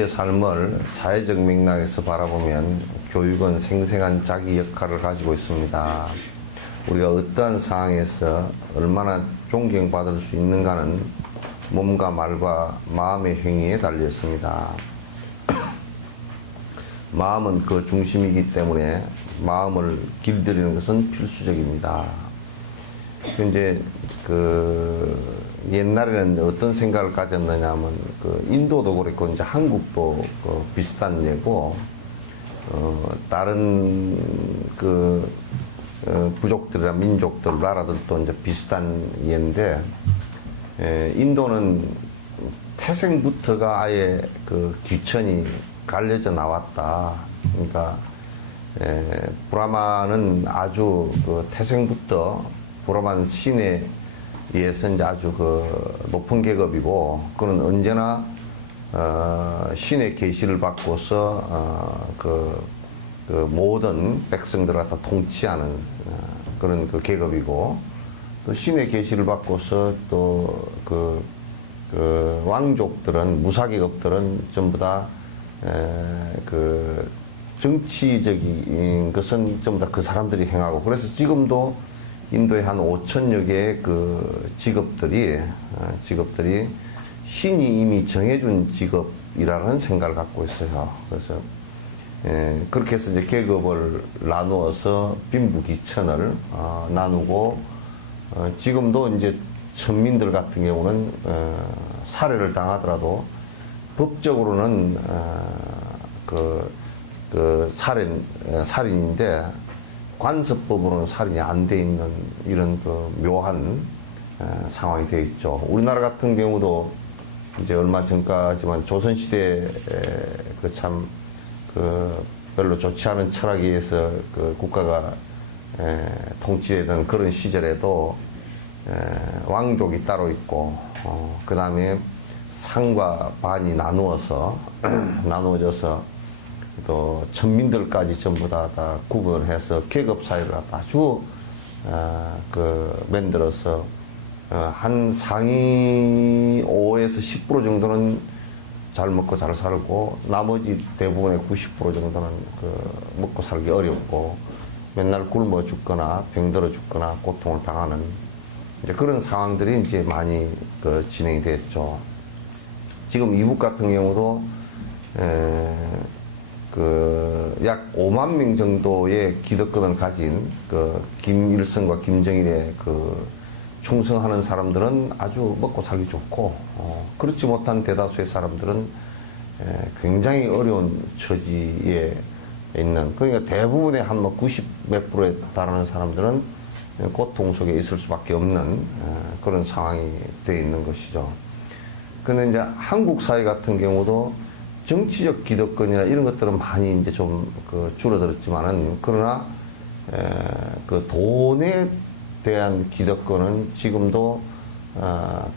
우리의 삶을 사회적 맥락에서 바라보면 교육은 생생한 자기 역할을 가지고 있습니다. 우리가 어떠한 상황에서 얼마나 존경받을 수 있는가는 몸과 말과 마음의 행위에 달려 있습니다. 마음은 그 중심이기 때문에 마음을 길들이는 것은 필수적입니다. 이제 옛날에는 어떤 생각을 가졌느냐 하면 인도도 그렇고 이제 한국도 비슷한 예고 다른 부족들이나 민족들 나라들도 이제 비슷한 예인데 인도는 태생부터가 아예 귀천이 갈려져 나왔다. 그러니까 브라마는 아주 태생부터 브라만 신에 의해서 이제 아주 높은 계급이고, 그는 언제나 신의 계시를 받고서 모든 백성들을 다 통치하는 그런 계급이고, 또 신의 계시를 받고서 또 왕족들은, 무사계급들은 전부 다 정치적인 것은 전부 다 그 사람들이 행하고, 그래서 지금도 인도에 한 5천여 개의 직업들이 신이 이미 정해준 직업이라는 생각을 갖고 있어요. 그래서 그렇게 해서 이제 계급을 나누어서 빈부귀천을 나누고, 지금도 이제 천민들 같은 경우는 살해를 당하더라도 법적으로는 살인인데 관습법으로는 살인이 안 돼 있는 이런 묘한 상황이 되어 있죠. 우리나라 같은 경우도 이제 얼마 전까지만 조선시대에 별로 좋지 않은 철학에 의해서 국가가 통치되던 그런 시절에도 왕족이 따로 있고, 그 다음에 상과 반이 나누어져서 또 천민들까지 전부 다 구분해서 계급 사회를 아주 만들어서 한 상위 5에서 10% 정도는 잘 먹고 잘 살고, 나머지 대부분의 90% 정도는 먹고 살기 어렵고 맨날 굶어 죽거나 병들어 죽거나 고통을 당하는 이제 그런 상황들이 이제 많이 진행이 됐죠. 지금 이북 같은 경우도 약 5만 명 정도의 기득권을 가진 김일성과 김정일의 충성하는 사람들은 아주 먹고 살기 좋고, 그렇지 못한 대다수의 사람들은 굉장히 어려운 처지에 있는, 그러니까 대부분의 한 90 몇 프로에 달하는 사람들은 고통 속에 있을 수밖에 없는 그런 상황이 되어 있는 것이죠. 근데 이제 한국 사회 같은 경우도 정치적 기득권이나 이런 것들은 많이 이제 좀 줄어들었지만은, 그러나 돈에 대한 기득권은 지금도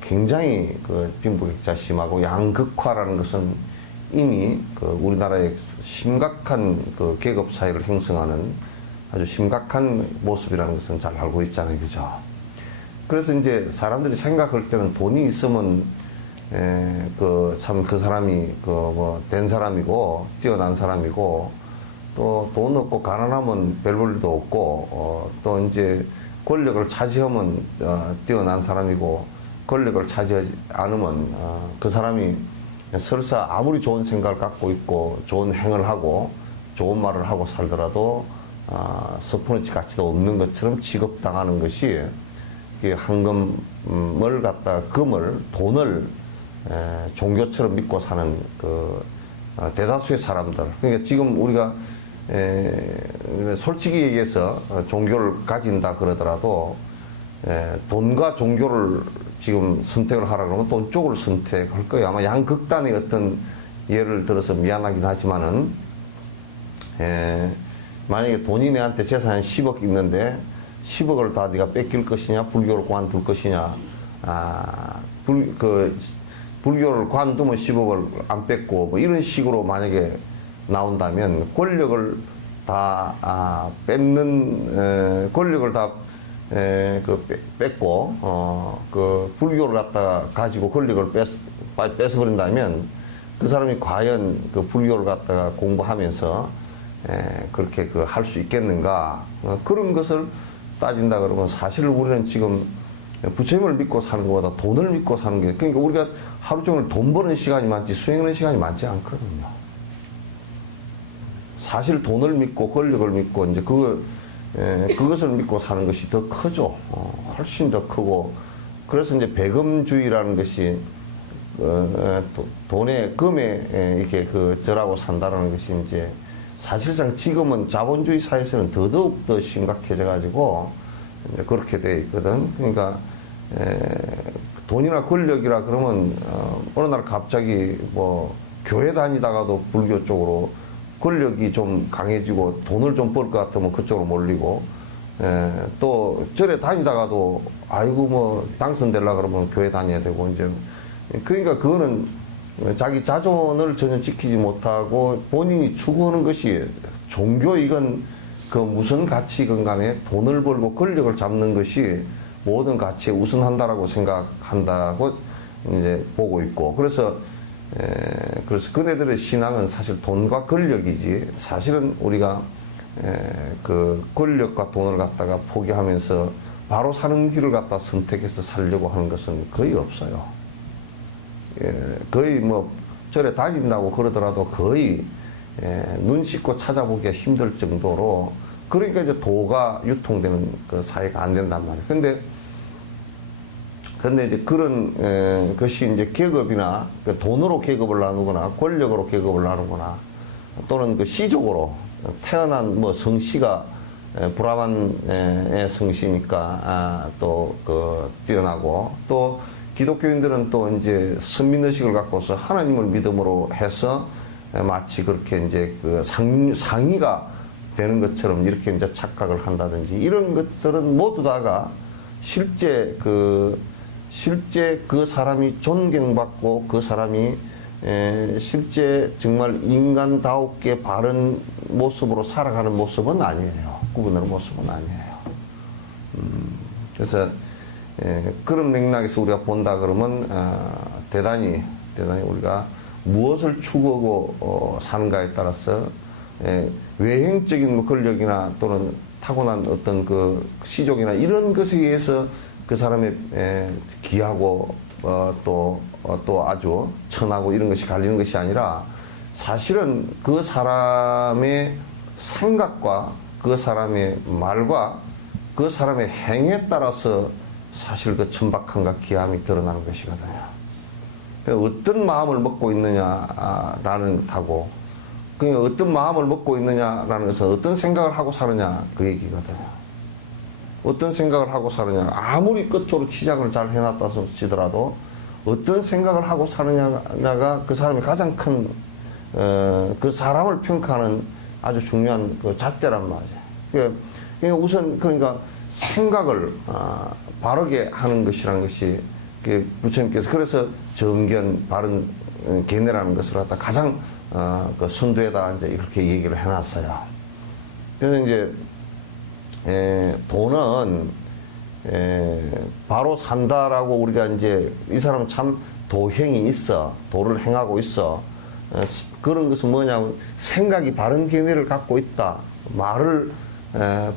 굉장히 빈부격차 심하고 양극화라는 것은 이미 우리나라의 심각한 계급 사회를 형성하는 아주 심각한 모습이라는 것은 잘 알고 있잖아요, 그죠? 그래서 이제 사람들이 생각할 때는 돈이 있으면 참 그 사람이 된 사람이고 뛰어난 사람이고, 또 돈 없고 가난하면 별 볼 일도 없고, 또 이제 권력을 차지하면 뛰어난 사람이고, 권력을 차지하지 않으면 그 사람이 설사 아무리 좋은 생각을 갖고 있고 좋은 행을 하고 좋은 말을 하고 살더라도 스푸너치 가치도 없는 것처럼 취급당하는 것이 황금을 갖다 돈을 종교처럼 믿고 사는 대다수의 사람들. 그러니까 지금 우리가 솔직히 얘기해서 종교를 가진다 그러더라도 돈과 종교를 지금 선택을 하라 그러면 돈 쪽을 선택할 거예요. 아마 양극단의 어떤 예를 들어서 미안하긴 하지만은 만약에 돈이 내한테 재산 10억 있는데 10억을 다 네가 뺏길 것이냐, 불교를 관둘 것이냐, 불교를 관두면 10억을 안 뺏고 뭐 이런 식으로 만약에 나온다면 권력을 다 권력을 다 뺏고 불교를 갖다 가지고 권력을 뺏어버린다면 그 사람이 과연 그 불교를 갖다가 공부하면서 그렇게 그 할 수 있겠는가? 그런 것을 따진다 그러면 사실 우리는 지금 부처님을 믿고 사는 것보다 돈을 믿고 사는 게, 그러니까 우리가 하루 종일 돈 버는 시간이 많지 수행하는 시간이 많지 않거든요. 사실 돈을 믿고 권력을 믿고 이제 그것을 믿고 사는 것이 더 크죠. 훨씬 더 크고, 그래서 이제 배금주의라는 것이 돈에 금에 이렇게 그 절하고 산다라는 것이 이제 사실상 지금은 자본주의 사회에서는 더더욱 더 심각해져 가지고 이제 그렇게 돼 있거든. 그러니까 돈이나 권력이라 그러면 어느 날 갑자기 뭐 교회 다니다가도 불교 쪽으로 권력이 좀 강해지고 돈을 좀 벌 것 같으면 그쪽으로 몰리고, 또 절에 다니다가도 아이고 뭐 당선되려 그러면 교회 다녀야 되고, 이제 그러니까 그거는 자기 자존을 전혀 지키지 못하고 본인이 추구하는 것이 종교, 이건 그 무슨 가치건 간에 돈을 벌고 권력을 잡는 것이 모든 가치에 우선한다라고 생각한다고 이제 보고 있고, 그래서 그네들의 신앙은 사실 돈과 권력이지, 사실은 우리가 그 권력과 돈을 갖다가 포기하면서 바로 사는 길을 갖다 선택해서 살려고 하는 것은 거의 없어요. 거의 뭐 절에 다닌다고 그러더라도 거의 눈 씻고 찾아보기가 힘들 정도로, 그러니까 이제 도가 유통되는 그 사회가 안 된단 말이에요. 근데 이제 그런 것이 이제 계급이나 그 돈으로 계급을 나누거나 권력으로 계급을 나누거나 또는 그 시족으로 태어난 뭐 성씨가 브라만의 성씨니까 또 그 뛰어나고, 또 기독교인들은 또 이제 선민의식을 갖고서 하나님을 믿음으로 해서 마치 그렇게 이제 그 상위가 되는 것처럼 이렇게 이제 착각을 한다든지, 이런 것들은 모두 다가 실제 그 사람이 존경받고 그 사람이 실제 정말 인간다웠게 바른 모습으로 살아가는 모습은 아니에요. 구분하는 모습은 아니에요. 그래서 그런 맥락에서 우리가 본다 그러면 대단히 우리가 무엇을 추구하고 사는가에 따라서 외행적인 뭐 권력이나 또는 타고난 어떤 그 시족이나 이런 것에 의해서 그 사람의 기하고 또 아주 천하고 이런 것이 갈리는 것이 아니라, 사실은 그 사람의 생각과 그 사람의 말과 그 사람의 행에 따라서 사실 그 천박함과 기함이 드러나는 것이거든요. 어떤 마음을 먹고 있느냐라는 것하고, 그러니까 어떤 마음을 먹고 있느냐라는 것은 어떤 생각을 하고 사느냐 그 얘기거든요. 어떤 생각을 하고 사느냐, 아무리 끝으로 치장을 잘 해놨다 치더라도 어떤 생각을 하고 사느냐가 그 사람의 가장 큰 그 사람을 평가하는 아주 중요한 그 잣대란 말이에요. 그러니까 우선 그러니까 생각을 바르게 하는 것이라는 것이 부처님께서 그래서 정견 바른 견해라는 것을 갖다 가장 그 선두에다 이제 이렇게 얘기를 해놨어요. 그래서 이제 돈은 바로 산다라고 우리가 이제 이 사람은 참 도행이 있어, 도를 행하고 있어, 그런 것은 뭐냐면 생각이 바른 견해를 갖고 있다, 말을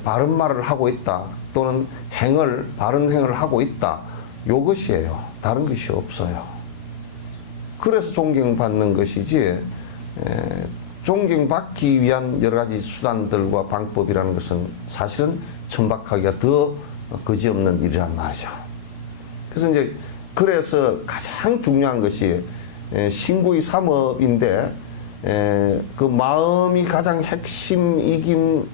바른 말을 하고 있다, 또는 바른 행을 하고 있다, 요것이에요. 다른 것이 없어요. 그래서 존경받는 것이지, 존경받기 위한 여러 가지 수단들과 방법이라는 것은 사실은 천박하기가 더 그지없는 일이란 말이죠. 그래서 가장 중요한 것이 신구의 삼업인데, 그 마음이 가장 핵심이긴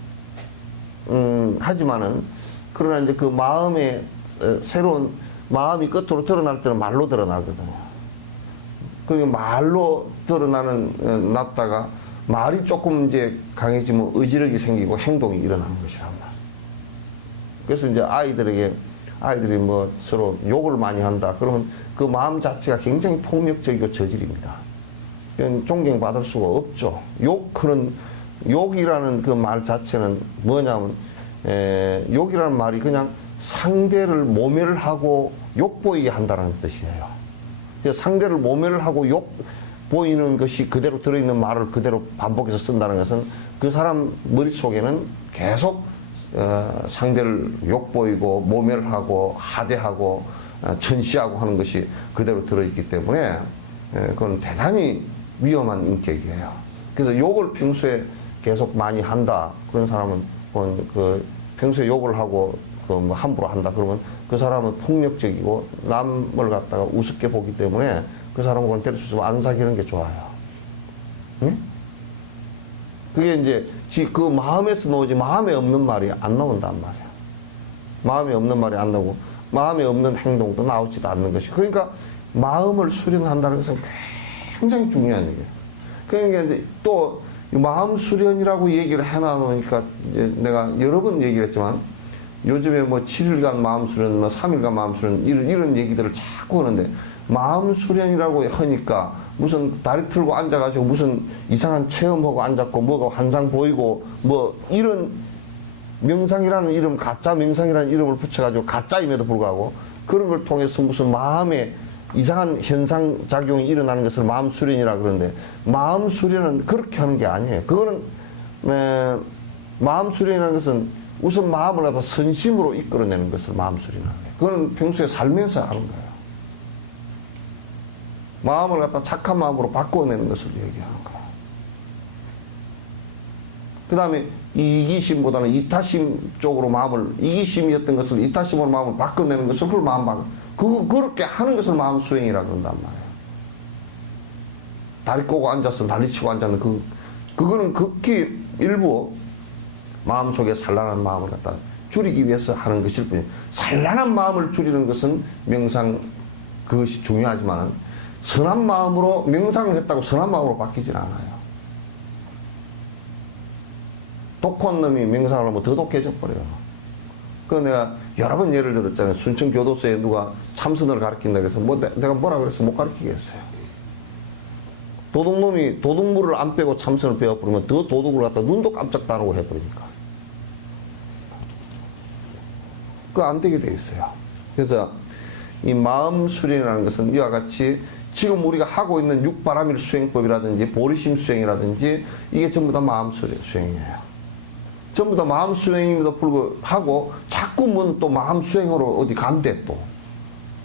하지만은, 그러나 이제 그 마음의 새로운 마음이 끝으로 드러날 때는 말로 드러나거든요. 그 말로 났다가 말이 조금 이제 강해지면 의지력이 생기고 행동이 일어나는 것이란 말이에요. 그래서 이제 아이들이 뭐 서로 욕을 많이 한다. 그러면 그 마음 자체가 굉장히 폭력적이고 저질입니다. 존경받을 수가 없죠. 욕이라는 그 말 자체는 뭐냐면, 욕이라는 말이 그냥 상대를 모멸하고 욕보이게 한다는 뜻이에요. 상대를 모멸하고 보이는 것이 그대로 들어있는 말을 그대로 반복해서 쓴다는 것은 그 사람 머릿속에는 계속 상대를 욕보이고 모멸하고 하대하고 천시하고 하는 것이 그대로 들어있기 때문에 그건 대단히 위험한 인격이에요. 그래서 욕을 평소에 계속 많이 한다. 그런 사람은 그 평소에 욕을 하고 그 뭐 함부로 한다. 그러면 그 사람은 폭력적이고 남을 갖다가 우습게 보기 때문에 그 사람은 때릴 수 있으면 안 사귀는 게 좋아요. 응? 그게 이제 그 마음에서 나오지 마음에 없는 말이 안 나온단 말이야. 마음에 없는 말이 안 나오고 마음에 없는 행동도 나오지도 않는 것이. 그러니까 마음을 수련한다는 것은 굉장히 중요한 얘기예요. 그러니까 이제 또 마음 수련이라고 얘기를 해놔놓으니까 이제 내가 여러 번 얘기를 했지만 요즘에 뭐 7일간 마음 수련, 뭐 3일간 마음 수련 이런 얘기들을 자꾸 하는데 마음 수련이라고 하니까 무슨 다리 틀고 앉아가지고 무슨 이상한 체험하고 앉았고 뭐가 환상 보이고 뭐 이런 명상이라는 이름, 가짜 명상이라는 이름을 붙여가지고 가짜임에도 불구하고 그런 걸 통해서 무슨 마음에 이상한 현상작용이 일어나는 것을 마음 수련이라 그러는데 마음 수련은 그렇게 하는 게 아니에요. 그거는 마음 수련이라는 것은 우선 마음을 갖다 선심으로 이끌어내는 것을 마음 수련하는 거예요. 그거는 평소에 살면서 하는 거예요. 마음을 갖다 착한 마음으로 바꿔내는 것을 얘기하는 거예요. 그 다음에 이기심보다는 이타심 쪽으로 마음을, 이기심이었던 것을 이타심으로 마음을 바꿔내는 것을 그걸 마음 바꿔. 그렇게 하는 것을 마음 수행이라 그런단 말이에요. 다리 꼬고 앉아서 다리 치고 앉았는 그거는 극히 일부 마음속에 산란한 마음을 갖다 줄이기 위해서 하는 것일 뿐이에요. 산란한 마음을 줄이는 것은 명상 그것이 중요하지만 선한 마음으로 명상을 했다고 선한 마음으로 바뀌질 않아요. 독한 놈이 명상을 하면 더 독해져 버려요. 그 내가 여러 번 예를 들었잖아요. 순천 교도소에 누가 참선을 가르친다 그래서 내가 뭐라 그래서 못 가르치겠어요. 도둑놈이 도둑물을 안 빼고 참선을 배워버리면 더 도둑을 갖다 눈도 깜짝 다르고 해버리니까. 그거 안 되게 돼 있어요. 그래서 이 마음 수련이라는 것은 이와 같이 지금 우리가 하고 있는 육바라밀 수행법이라든지 보리심 수행이라든지 이게 전부 다 마음 수행이에요. 전부 다 마음 수행임에도 불구하고 자꾸만 또 마음 수행으로 어디 간대 또.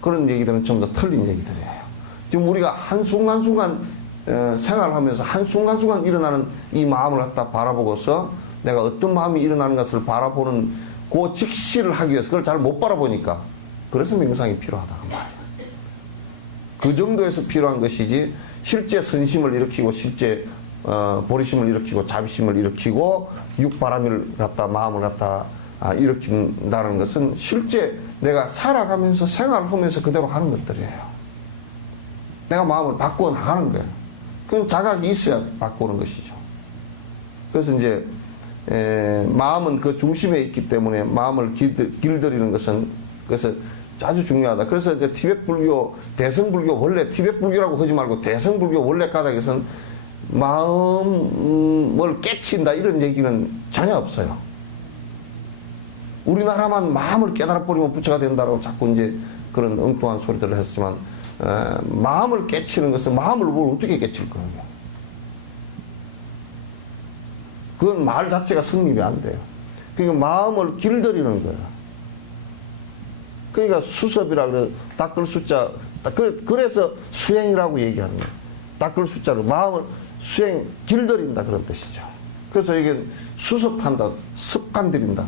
그런 얘기들은 전부 다 틀린 얘기들이에요. 지금 우리가 한순간순간 생활하면서 한순간순간 일어나는 이 마음을 갖다 바라보고서 내가 어떤 마음이 일어나는 것을 바라보는 그 직시를 하기 위해서 그걸 잘 못 바라보니까 그래서 명상이 필요하다 그 말이에요. 그 정도에서 필요한 것이지 실제 선심을 일으키고 실제 보리심을 일으키고 자비심을 일으키고 육바람을 갖다 마음을 갖다 일으킨다는 것은 실제 내가 살아가면서 생활하면서 그대로 하는 것들이에요. 내가 마음을 바꾸어 나가는 거예요. 그럼 자각이 있어야 바꾸는 것이죠. 그래서 이제 마음은 그 중심에 있기 때문에 마음을 길들이는 것은 그래서 아주 중요하다. 그래서 이제 티베트 불교, 대성불교 원래 티베트 불교라고 하지 말고 대성불교 원래 가닥에서는 마음을 깨친다 이런 얘기는 전혀 없어요. 우리나라만 마음을 깨달아버리면 부처가 된다고 자꾸 이제 그런 엉뚱한 소리들을 했지만 마음을 깨치는 것은 마음을 뭘 어떻게 깨칠 거예요? 그건 말 자체가 성립이 안 돼요. 그러니까 마음을 길들이는 거예요. 그러니까 수섭이라 그래. 닦을 숫자. 그래서 수행이라고 얘기하는 거예요. 닦을 숫자로 마음을 수행, 길들인다 그런 뜻이죠. 그래서 이게 수습한다. 습관 들인다.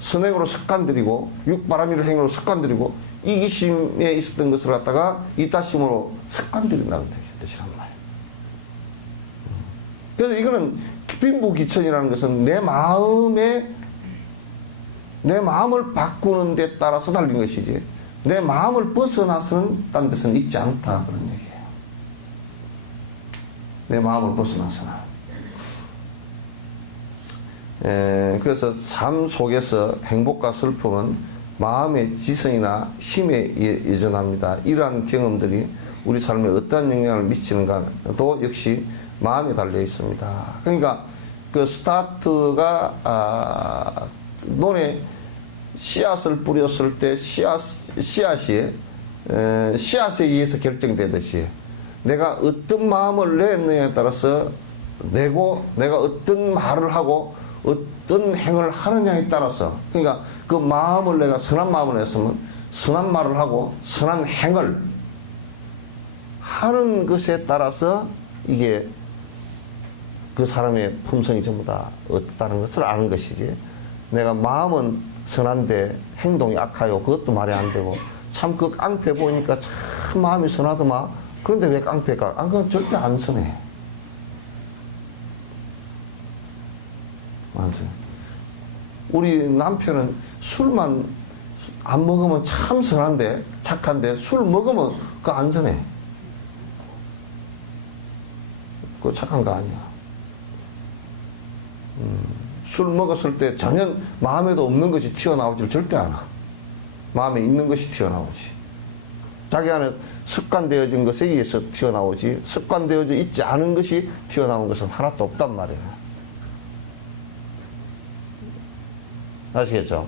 선행으로 습관 들이고 육바라밀 행으로 습관 들이고 이기심에 있었던 것을 갖다가 이타심으로 습관 들인다는 뜻이란 말이에요. 그래서 이거는 빈부귀천이라는 것은 내 마음을 바꾸는 데 따라서 달린 것이지 내 마음을 벗어나서는 딴 데서는 있지 않다 그런 얘기예요. 내 마음을 벗어나서는. 그래서 삶 속에서 행복과 슬픔은 마음의 지성이나 힘에 의존합니다. 이러한 경험들이 우리 삶에 어떠한 영향을 미치는가도 역시 마음에 달려 있습니다. 그러니까 그 스타트가 논에 씨앗을 뿌렸을 때 씨앗에 의해서 결정되듯이 내가 어떤 마음을 내느냐에 따라서 내고, 내가 어떤 말을 하고 어떤 행을 하느냐에 따라서, 그러니까 그 마음을 내가 선한 마음을 했으면 선한 말을 하고 선한 행을 하는 것에 따라서 이게 그 사람의 품성이 전부 다 어떻다는 것을 아는 것이지, 내가 마음은 선한데 행동이 악하요, 그것도 말이 안 되고, 참 그 깡패 보니까 참 마음이 선하더만, 그런데 왜 깡패가? 그건 절대 안 선해. 안 선해. 우리 남편은 술만 안 먹으면 참 선한데, 착한데, 술 먹으면 그거 안 선해. 그거 착한 거 아니야. 술 먹었을 때 전혀 마음에도 없는 것이 튀어나오질 절대 않아. 마음에 있는 것이 튀어나오지. 자기 안에 습관되어진 것에 의해서 튀어나오지, 습관되어져 있지 않은 것이 튀어나온 것은 하나도 없단 말이에요. 아시겠죠?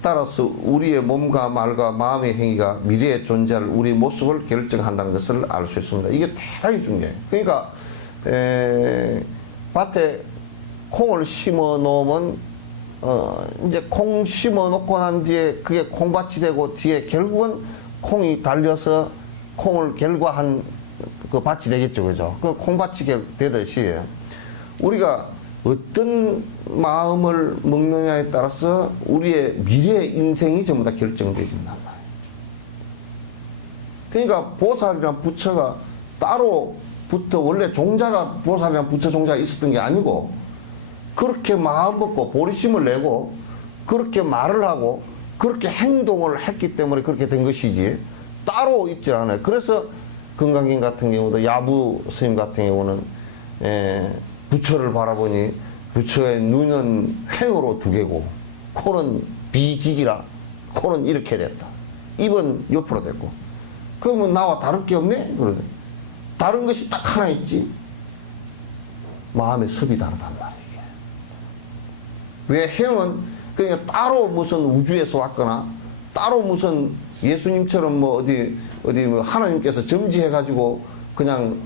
따라서 우리의 몸과 말과 마음의 행위가 미래에 존재할 우리의 모습을 결정한다는 것을 알 수 있습니다. 이게 대단히 중요해요. 그러니까 밭에 콩을 심어 놓으면 이제 콩 심어 놓고 난 뒤에 그게 콩밭이 되고, 뒤에 결국은 콩이 달려서 콩을 결과한 그 밭이 되겠죠, 그죠? 그 콩밭이 되듯이 우리가 어떤 마음을 먹느냐에 따라서 우리의 미래 인생이 전부 다 결정되진단 말이에요. 그러니까 보살이란 부처가 따로 부터, 원래 종자가 보살이란 부처 종자가 있었던 게 아니고, 그렇게 마음 먹고 보리심을 내고 그렇게 말을 하고 그렇게 행동을 했기 때문에 그렇게 된 것이지 따로 있지 않아요. 그래서 건강긴 같은 경우도, 야부 스님 같은 경우는 부처를 바라보니 부처의 눈은 횡으로 두 개고 코는 비직이라, 코는 이렇게 됐다, 입은 옆으로 됐고, 그러면 나와 다를 게 없네? 그러더니 다른 것이 딱 하나 있지, 마음의 섭이 다르단 말이야. 왜 형은 그러니까 따로 무슨 우주에서 왔거나 따로 무슨 예수님처럼 뭐 어디 뭐 하나님께서 점지해가지고 그냥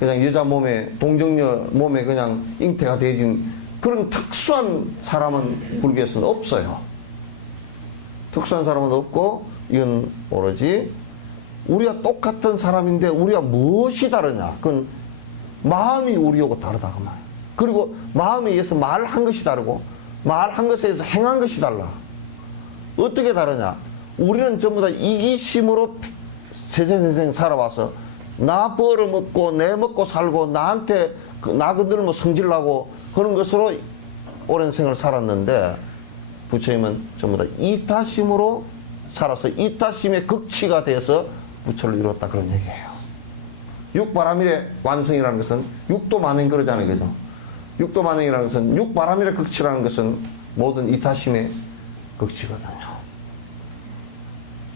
그냥 여자 몸에, 동정녀 몸에 그냥 잉태가 되진 그런 특수한 사람은 불교에서는 없어요. 특수한 사람은 없고, 이건 오로지 우리가 똑같은 사람인데 우리가 무엇이 다르냐? 그건 마음이 우리하고 다르다 그 말. 그리고 마음에 의해서 말한 것이 다르고 말한 것에 의해서 행한 것이 달라. 어떻게 다르냐? 우리는 전부 다 이기심으로 세생세생 살아와서 나 벌어먹고 내 먹고 살고 나한테 나 건들면 성질나고 그런 것으로 오랜 생을 살았는데, 부처님은 전부 다 이타심으로 살아서 이타심의 극치가 돼서 부처를 이뤘다, 그런 얘기예요. 육바라밀의 완성이라는 것은, 육도 만행 그러잖아요, 그죠? 육도 만행이라는 것은, 육바라밀의 극치라는 것은 모든 이타심의 극치거든요.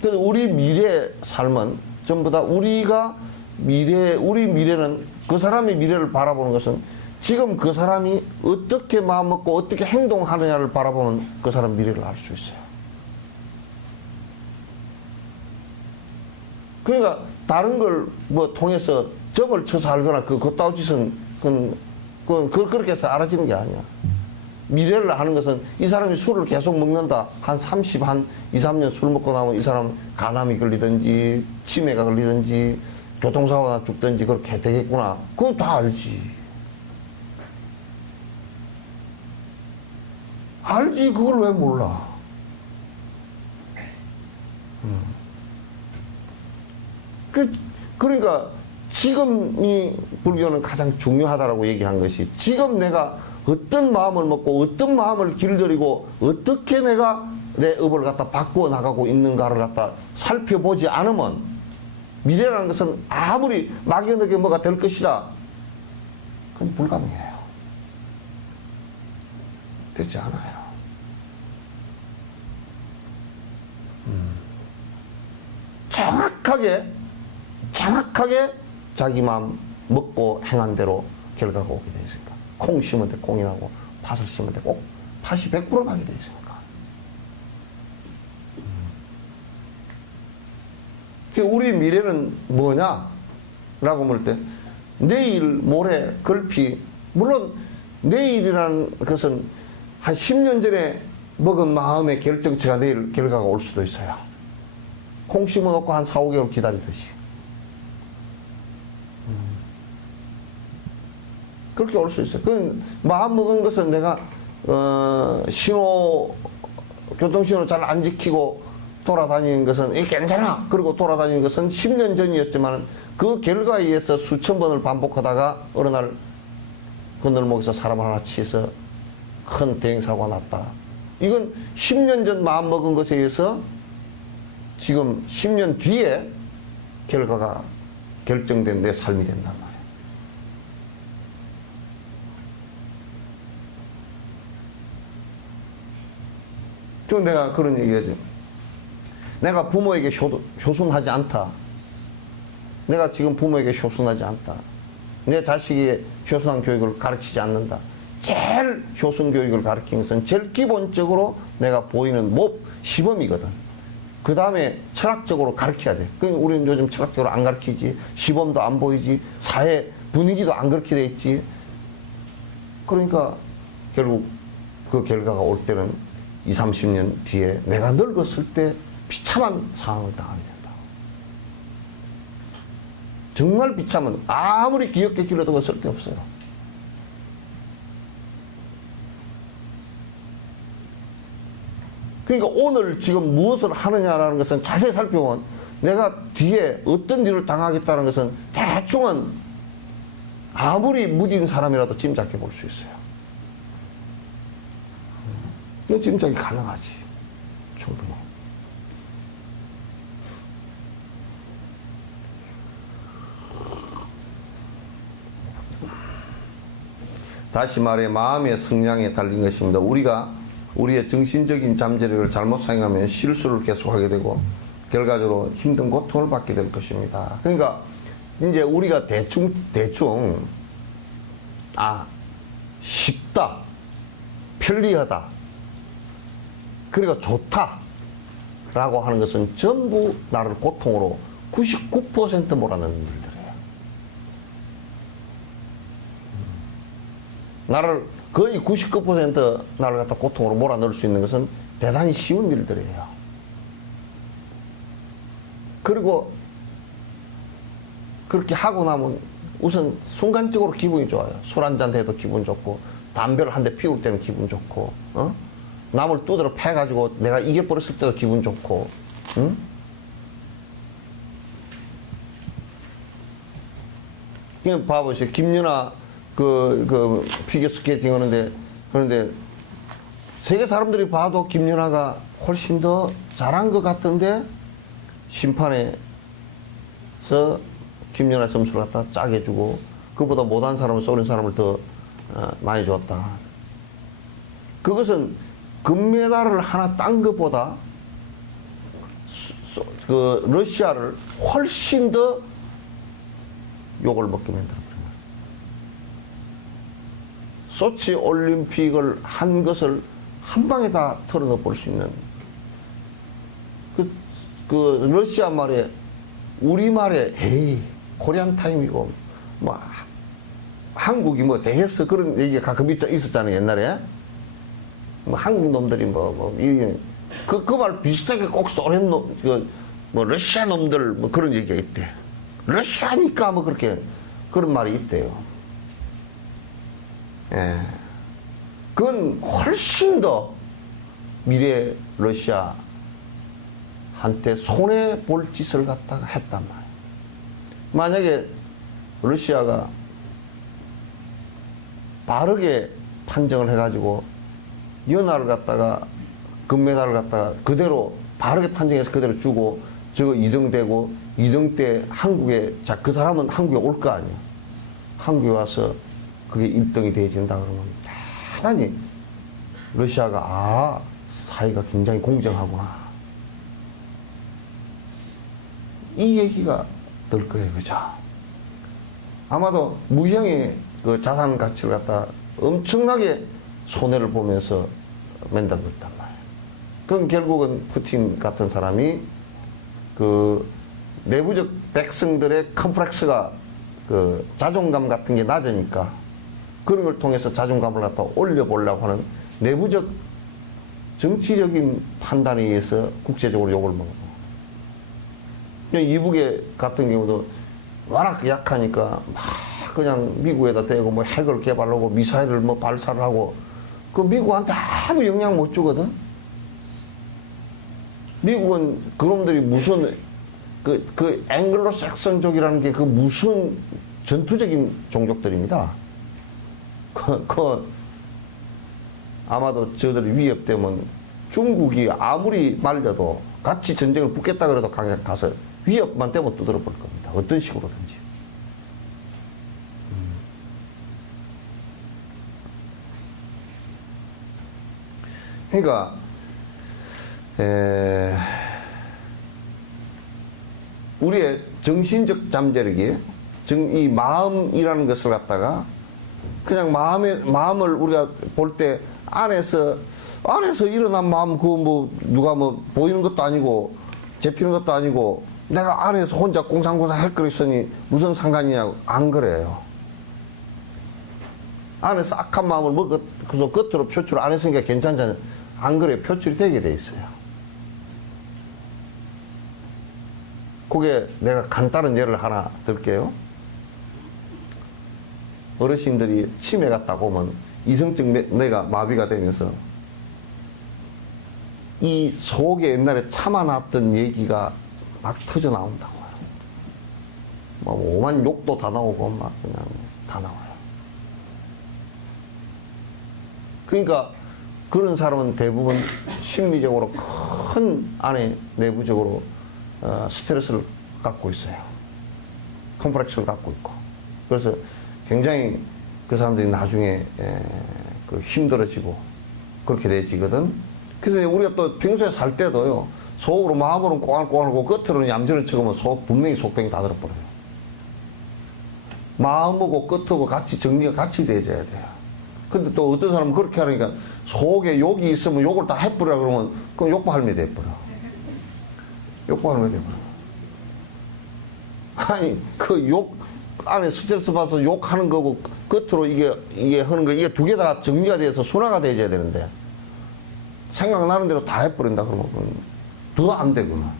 그래서 우리 미래의 삶은 전부 다 우리가 우리 미래는, 그 사람의 미래를 바라보는 것은 지금 그 사람이 어떻게 마음 먹고 어떻게 행동하느냐를 바라보면 그 사람 미래를 알 수 있어요. 그러니까 다른 걸 뭐 통해서 점을 쳐서 알거나 그따위 짓은 그렇게 해서 알아지는 게 아니야. 미래를 하는 것은, 이 사람이 술을 계속 먹는다, 한 2, 3년 술 먹고 나면 이 사람 간암이 걸리든지 치매가 걸리든지 교통사고나 죽든지 그렇게 되겠구나, 그건 다 알지. 알지, 그걸 왜 몰라? 그러니까 지금이 불교는 가장 중요하다라고 얘기한 것이, 지금 내가 어떤 마음을 먹고 어떤 마음을 길들이고 어떻게 내가 내 업을 갖다 바꾸어 나가고 있는가를 갖다 살펴보지 않으면, 미래라는 것은 아무리 막연하게 뭐가 될 것이다, 그건 불가능해요. 되지 않아요. 정확하게 자기 마음 먹고 행한 대로 결과가 오게 되어 있으니까. 콩 심은 데 콩이 나고 팥을 심은 데 꼭 팥이 100% 나게 되어 있으니까. 우리 미래는 뭐냐? 라고 물을 때, 내일, 모레, 걸피, 물론 내일이라는 것은 한 10년 전에 먹은 마음의 결정체가 내일 결과가 올 수도 있어요. 콩 심어놓고 한 4, 5개월 기다리듯이. 그렇게 올 수 있어요. 그 마음 먹은 것은 내가 교통신호 잘 안 지키고 돌아다니는 것은 이게 괜찮아. 그리고 돌아다니는 것은 10년 전이었지만 그 결과에 의해서 수천 번을 반복하다가 어느 날 건널목에서 사람 하나 치서 큰 대형사고가 났다. 이건 10년 전 마음 먹은 것에 의해서 지금 10년 뒤에 결과가 결정된 내 삶이 된단 말이에요. 저 내가 그런 얘기하죠. 내가 부모에게 효순하지 않다. 내가 지금 부모에게 효순하지 않다. 내 자식이 효순한 교육을 가르치지 않는다. 제일 효순 교육을 가르치는 것은 제일 기본적으로 내가 보이는 시범이거든. 그 다음에 철학적으로 가르쳐야 돼. 우리는 요즘 철학적으로 안 가르치지. 시범도 안 보이지. 사회 분위기도 안 그렇게 돼 있지. 그러니까 결국 그 결과가 올 때는 20, 30년 뒤에 내가 늙었을 때 비참한 상황을 당하게 된다. 정말 비참한, 아무리 기억에 길러도 쓸데없어요. 그러니까 오늘 지금 무엇을 하느냐라는 것은 자세히 살펴보면 내가 뒤에 어떤 일을 당하겠다는 것은 대충은 아무리 무딘 사람이라도 짐작해 볼 수 있어요. 이 짐작이 가능하지. 충분히. 다시 말해 마음의 성량에 달린 것입니다. 우리가 우리의 정신적인 잠재력을 잘못 사용하면 실수를 계속하게 되고 결과적으로 힘든 고통을 받게 될 것입니다. 그러니까 이제 우리가 대충 쉽다, 편리하다, 그리고 좋다 라고 하는 것은 전부 나를 고통으로 99% 몰아넣는 일들이에요. 나를 거의 99% 나를 갖다 고통으로 몰아넣을 수 있는 것은 대단히 쉬운 일들이에요. 그리고 그렇게 하고 나면 우선 순간적으로 기분이 좋아요. 술 한잔 해도 기분 좋고, 담배를 한 대 피울 때는 기분 좋고, 남을 두드려 패가지고 내가 이겨버렸을 때도 기분 좋고, 응? 그냥 봐보세요. 김연아 그 피겨스케이팅 하는데, 그런데 세계 사람들이 봐도 김연아가 훨씬 더 잘한 것 같던데 심판에서 김연아 점수를 갖다 짜게 주고 그보다 못한 사람을 쏘는 사람을 더 많이 줬다. 그것은 금메달을 하나 딴 것보다 그 러시아를 훨씬 더 욕을 먹게 만들어버린 거예요. 소치 올림픽을 한 것을 한 방에 다 털어넣어 볼 수 있는 그 러시아 말에 우리말에 에이 코리안 타임이고 뭐 한국이 뭐 되겠어 그런 얘기가 가끔 있었잖아요. 옛날에 뭐 한국 놈들이 그 말 비슷하게 꼭 소련 놈 뭐 러시아 놈들 뭐 그런 얘기가 있대. 러시아니까 뭐 그렇게 그런 말이 있대요. 예. 그건 훨씬 더 미래 러시아 한테 손해 볼 짓을 갖다가 했단 말이에요. 만약에 러시아가 바르게 판정을 해가지고 연하를 갖다가 금메달을 갖다가 그대로 바르게 판정해서 그대로 주고 저거 2등 되고 2등 때 한국에 자 그 사람은 한국에 올 거 아니에요. 한국에 와서 그게 1등이 되어진다 그러면 대단히 러시아가 사회가 굉장히 공정하구나 이 얘기가 될 거예요. 그죠? 아마도 무형의 그 자산 가치를 갖다 엄청나게 손해를 보면서 맨다고 있단 말이에요. 그럼 결국은 푸틴 같은 사람이 그 내부적 백성들의 컴플렉스가 그 자존감 같은 게 낮으니까 그런 걸 통해서 자존감을 갖다 올려보려고 하는 내부적 정치적인 판단에 의해서 국제적으로 욕을 먹고, 이북에 같은 경우도 워낙 약하니까 막 그냥 미국에다 대고 뭐 핵을 개발하고 미사일을 뭐 발사를 하고, 그 미국한테 아무 영향 못 주거든. 미국은 그놈들이 무슨 그 앵글로색선족이라는 게 그 무슨 전투적인 종족들입니다. 아마도 저들이 위협되면 중국이 아무리 말려도 같이 전쟁을 붙겠다 그래도 가서 위협만 되면 두드려 볼 겁니다. 어떤 식으로든지. 그러니까 우리의 정신적 잠재력이 이 마음이라는 것을 갖다가 그냥 마음을 우리가 볼 때 안에서 일어난 마음, 그거 뭐 누가 뭐 보이는 것도 아니고 잡히는 것도 아니고 내가 안에서 혼자 꽁상꽁상 할 거 있으니 무슨 상관이냐고. 안 그래요. 안에서 악한 마음을 그래서 겉으로 표출 안 했으니까 괜찮잖아요. 안 그래요. 표출이 되게 돼 있어요. 그게 내가 간단한 예를 하나 들게요. 어르신들이 치매 갔다고 오면 이성적 뇌가 마비가 되면서 이 속에 옛날에 참아놨던 얘기가 막 터져 나온다고요. 뭐 오만 욕도 다 나오고 막 그냥 다 나와요. 그러니까 그런 사람은 대부분 심리적으로 큰 안에 내부적으로 스트레스를 갖고 있어요. 컴플렉스를 갖고 있고. 그래서 굉장히 그 사람들이 나중에 그 힘들어지고 그렇게 되지거든. 그래서 우리가 또 평소에 살 때도요, 속으로 마음으로는 꽁알꽁알하고 겉으로는 얌전히 척하면 분명히 속병이 다 들어버려요. 마음하고 겉하고 같이 정리가 같이 되어져야 돼요. 근데 또 어떤 사람은 그렇게 하니까 속에 욕이 있으면 욕을 다 해버려 그러면 그럼 욕발매 돼버려. 욕발매 돼버려. 아니 그 욕 안에 스트레스 받아서 욕하는 거고 겉으로 이게 하는 거, 이게 두 개 다 정리가 돼서 순화가 돼야 되는데 생각나는 대로 다 해버린다 그러면 더 안 되구나.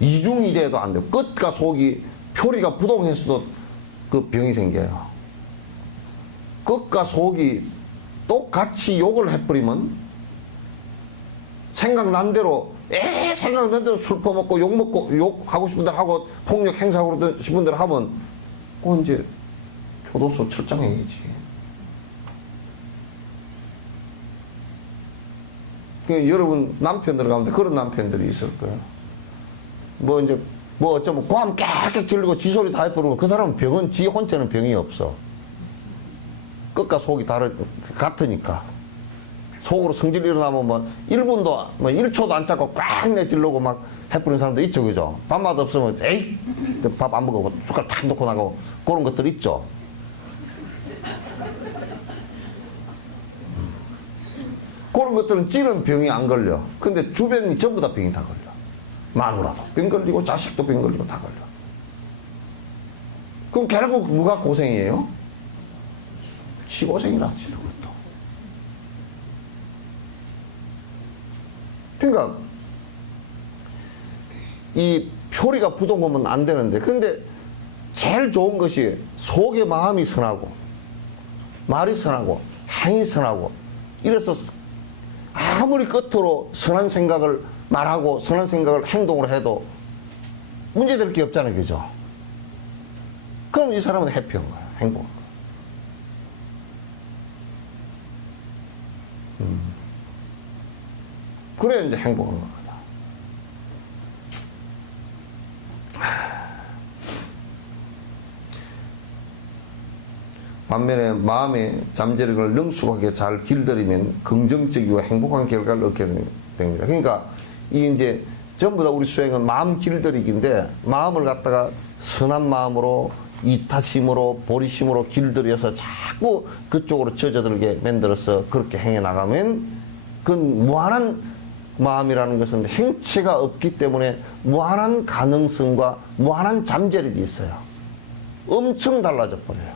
이중이 돼도 안 되고 끝과 속이 표리가 부동했어도 그 병이 생겨요. 끝과 속이 똑같이 욕을 해버리면 생각난 대로 생각난 대로 술 퍼먹고 욕 먹고 욕하고 싶은 대로 하고 폭력 행사하고 싶은 대로 하면 그건 이제 교도소 철장행위지. 여러분 남편들 가운데 그런 남편들이 있을 거예요. 뭐 이제 뭐 어쩌면 고함 깨끗 질리고 지소리 다 해버리고 그 사람은 병은 지 혼자는 병이 없어. 끝과 속이 같으니까. 속으로 성질 일어나면 뭐 1분도 뭐 1초도 안 잡고 꽉 내질르고 막 해버리는 사람도 있죠, 그죠? 밥맛 없으면 에이 밥 안 먹고 숟갈 탁 놓고 나가고 그런 것들 있죠. 그런 것들은 찌는 병이 안 걸려. 근데 주변이 전부 다 병이 다 걸려. 마누라도 병 걸리고 자식도 병 걸리고 다 걸려. 그럼 결국 누가 고생이에요? 지 고생이라지, 그것도. 그러니까 이 표리가 부동하면 안 되는데, 근데 제일 좋은 것이 속의 마음이 선하고 말이 선하고 행이 선하고, 이래서 아무리 끝으로 선한 생각을 말하고 선한 생각을 행동으로 해도 문제될 게 없잖아요, 그죠? 그럼 이 사람은 해피한 거야, 행복한 거야. 그래야 이제 행복한 겁니다. 반면에 마음의 잠재력을 능숙하게 잘 길들이면 긍정적이고 행복한 결과를 얻게 됩니다. 그러니까 이게 이제 전부 다 우리 수행은 마음 길들이기인데, 마음을 갖다가 선한 마음으로 이타심으로 보리심으로 길들여서 자꾸 그쪽으로 젖어들게 만들어서 그렇게 행해 나가면 그건 무한한 마음이라는 것은 행체가 없기 때문에 무한한 가능성과 무한한 잠재력이 있어요. 엄청 달라져 버려요.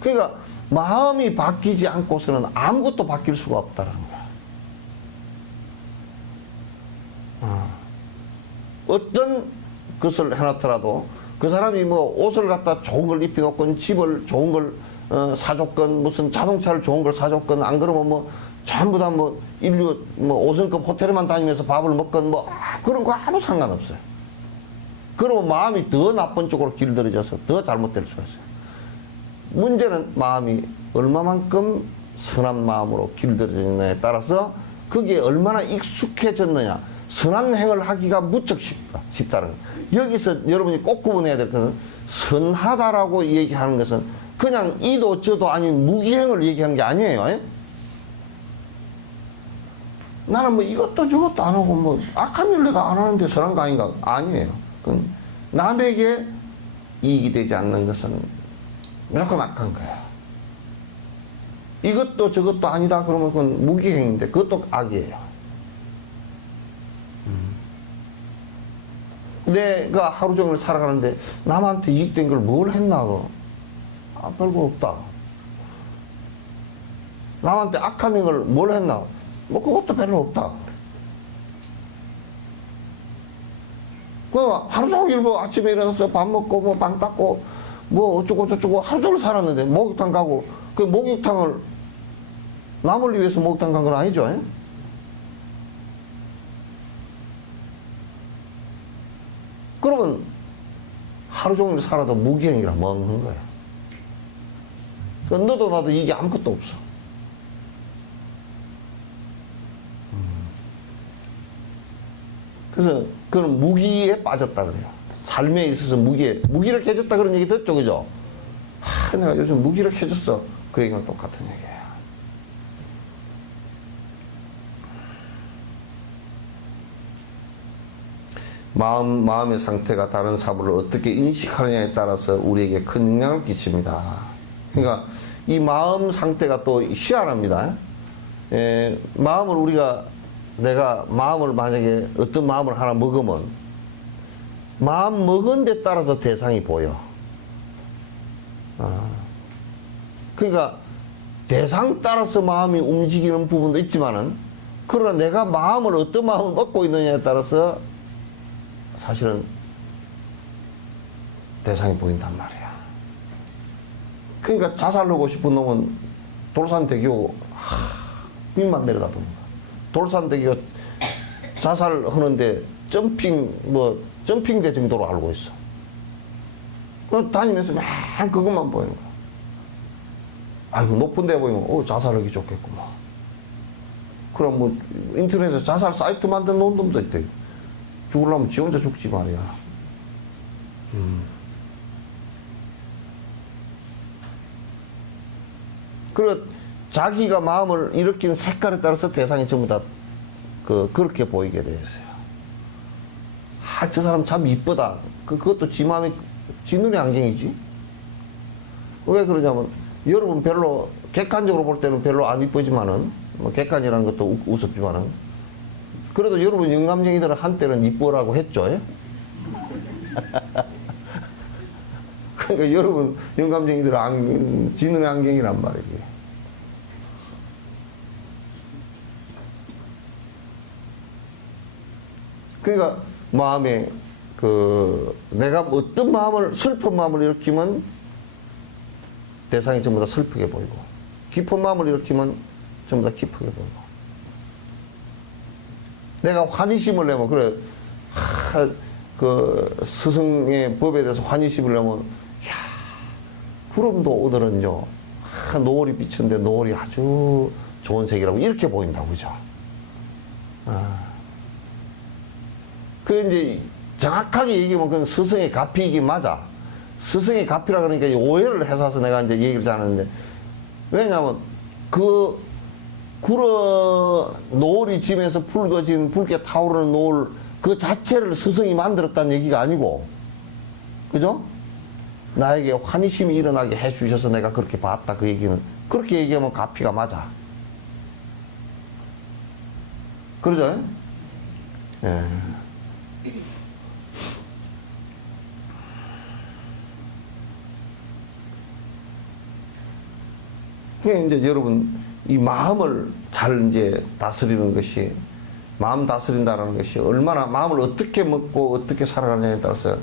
그러니까 마음이 바뀌지 않고서는 아무것도 바뀔 수가 없다는 거야. 어떤 것을 해놨더라도 그 사람이 뭐 옷을 갖다 좋은 걸 입혀놓건 집을 좋은 걸 사줬건 무슨 자동차를 좋은 걸 사줬건 안 그러면 뭐 전부 다 뭐 인류 뭐 5성급 호텔에만 다니면서 밥을 먹건 뭐 그런 거 아무 상관없어요. 그러면 마음이 더 나쁜 쪽으로 길들여져서 더 잘못될 수가 있어요. 문제는 마음이 얼마만큼 선한 마음으로 길들여졌느냐에 따라서 거기에 얼마나 익숙해졌느냐. 선한 행을 하기가 무척 쉽다는 거예요. 여기서 여러분이 꼭 구분해야 될 것은 선하다라고 얘기하는 것은 그냥 이도 저도 아닌 무기행을 얘기하는 게 아니에요. 나는 뭐 이것도 저것도 안 하고 뭐 악한 일 내가 안 하는데 선한 거 아닌가? 아니에요. 그건 남에게 이익이 되지 않는 것은 무조건 악한 거야. 이것도 저것도 아니다 그러면 그건 무기행인데 그것도 악이에요. 내가 하루 종일 살아가는데 남한테 이익된 걸 뭘 했나? 별거 없다. 남한테 악한 행을 뭘 했나? 뭐 그것도 별로 없다. 그 하루 종일 뭐 아침에 일어나서 밥 먹고 뭐 방 닦고 뭐 어쩌고 저쩌고 하루 종일 살았는데 목욕탕 가고 그 목욕탕을 남을 위해서 목욕탕 간 건 아니죠? 그러면 하루 종일 살아도 무기행이라 먹는 거야. 너도 나도 이게 아무것도 없어. 그래서 그건 무기에 빠졌다 그래요. 삶에 있어서 무기력해졌다 그런 얘기 듣죠, 그죠? 내가 요즘 무기력해졌어. 그 얘기는 똑같은 얘기예요. 마음의 상태가 다른 사물을 어떻게 인식하느냐에 따라서 우리에게 큰 영향을 끼칩니다. 그러니까 이 마음 상태가 또 희한합니다. 내가 마음을 만약에 어떤 마음을 하나 먹으면 마음 먹은 데 따라서 대상이 보여. 그러니까 대상 따라서 마음이 움직이는 부분도 있지만은 그러나 내가 마음을 어떤 마음을 먹고 있느냐에 따라서 사실은 대상이 보인단 말이야. 그러니까 자살하고 싶은 놈은 돌산대교 밑만 내려다보는 거야. 돌산대교 자살하는데 점핑대 정도로 알고 있어. 그럼 다니면서 맨 그것만 보이는 거야. 아이고 높은 데 보이면 자살하기 좋겠구만. 그럼 뭐 인터넷에 자살 사이트 만든 놈도 있대. 죽으려면 지 혼자 죽지 말이야. 그리고 자기가 마음을 일으킨 색깔에 따라서 대상이 전부 다 그렇게 보이게 돼 있어요. 저 사람 참 이쁘다. 그것도 지 마음이, 지 눈의 안경이지. 왜 그러냐면, 여러분 별로, 객관적으로 볼 때는 별로 안 이쁘지만은, 뭐 객관이라는 것도 우습지만은, 그래도 여러분 영감쟁이들은 한때는 이쁘라고 했죠. 예? 그러니까 여러분 영감쟁이들은 지 눈의 안경이란 말이에요. 그러니까 마음에 내가 어떤 마음을 슬픈 마음을 일으키면 대상이 전부 다 슬프게 보이고 깊은 마음을 일으키면 전부 다 깊게 보이고 내가 환희심을 내면 그래 그 스승의 법에 대해서 환희심을 내면 야 구름도 오늘은요 노을이 비치는데 노을이 아주 좋은 색이라고 이렇게 보인다고 그죠? 그 이제 정확하게 얘기하면 그건 스승의 가피이긴 맞아. 스승의 가피라 그러니까 오해를 해서 내가 이제 얘기를 하는데 왜냐하면 노을이 지면서 붉어진 붉게 타오르는 노을 그 자체를 스승이 만들었다는 얘기가 아니고 그죠? 나에게 환희심이 일어나게 해주셔서 내가 그렇게 봤다 그 얘기는 그렇게 얘기하면 가피가 맞아. 그러죠? 예. 이제 여러분, 이 마음을 잘 이제 다스리는 것이, 마음 다스린다는 것이 얼마나 마음을 어떻게 먹고 어떻게 살아가느냐에 따라서,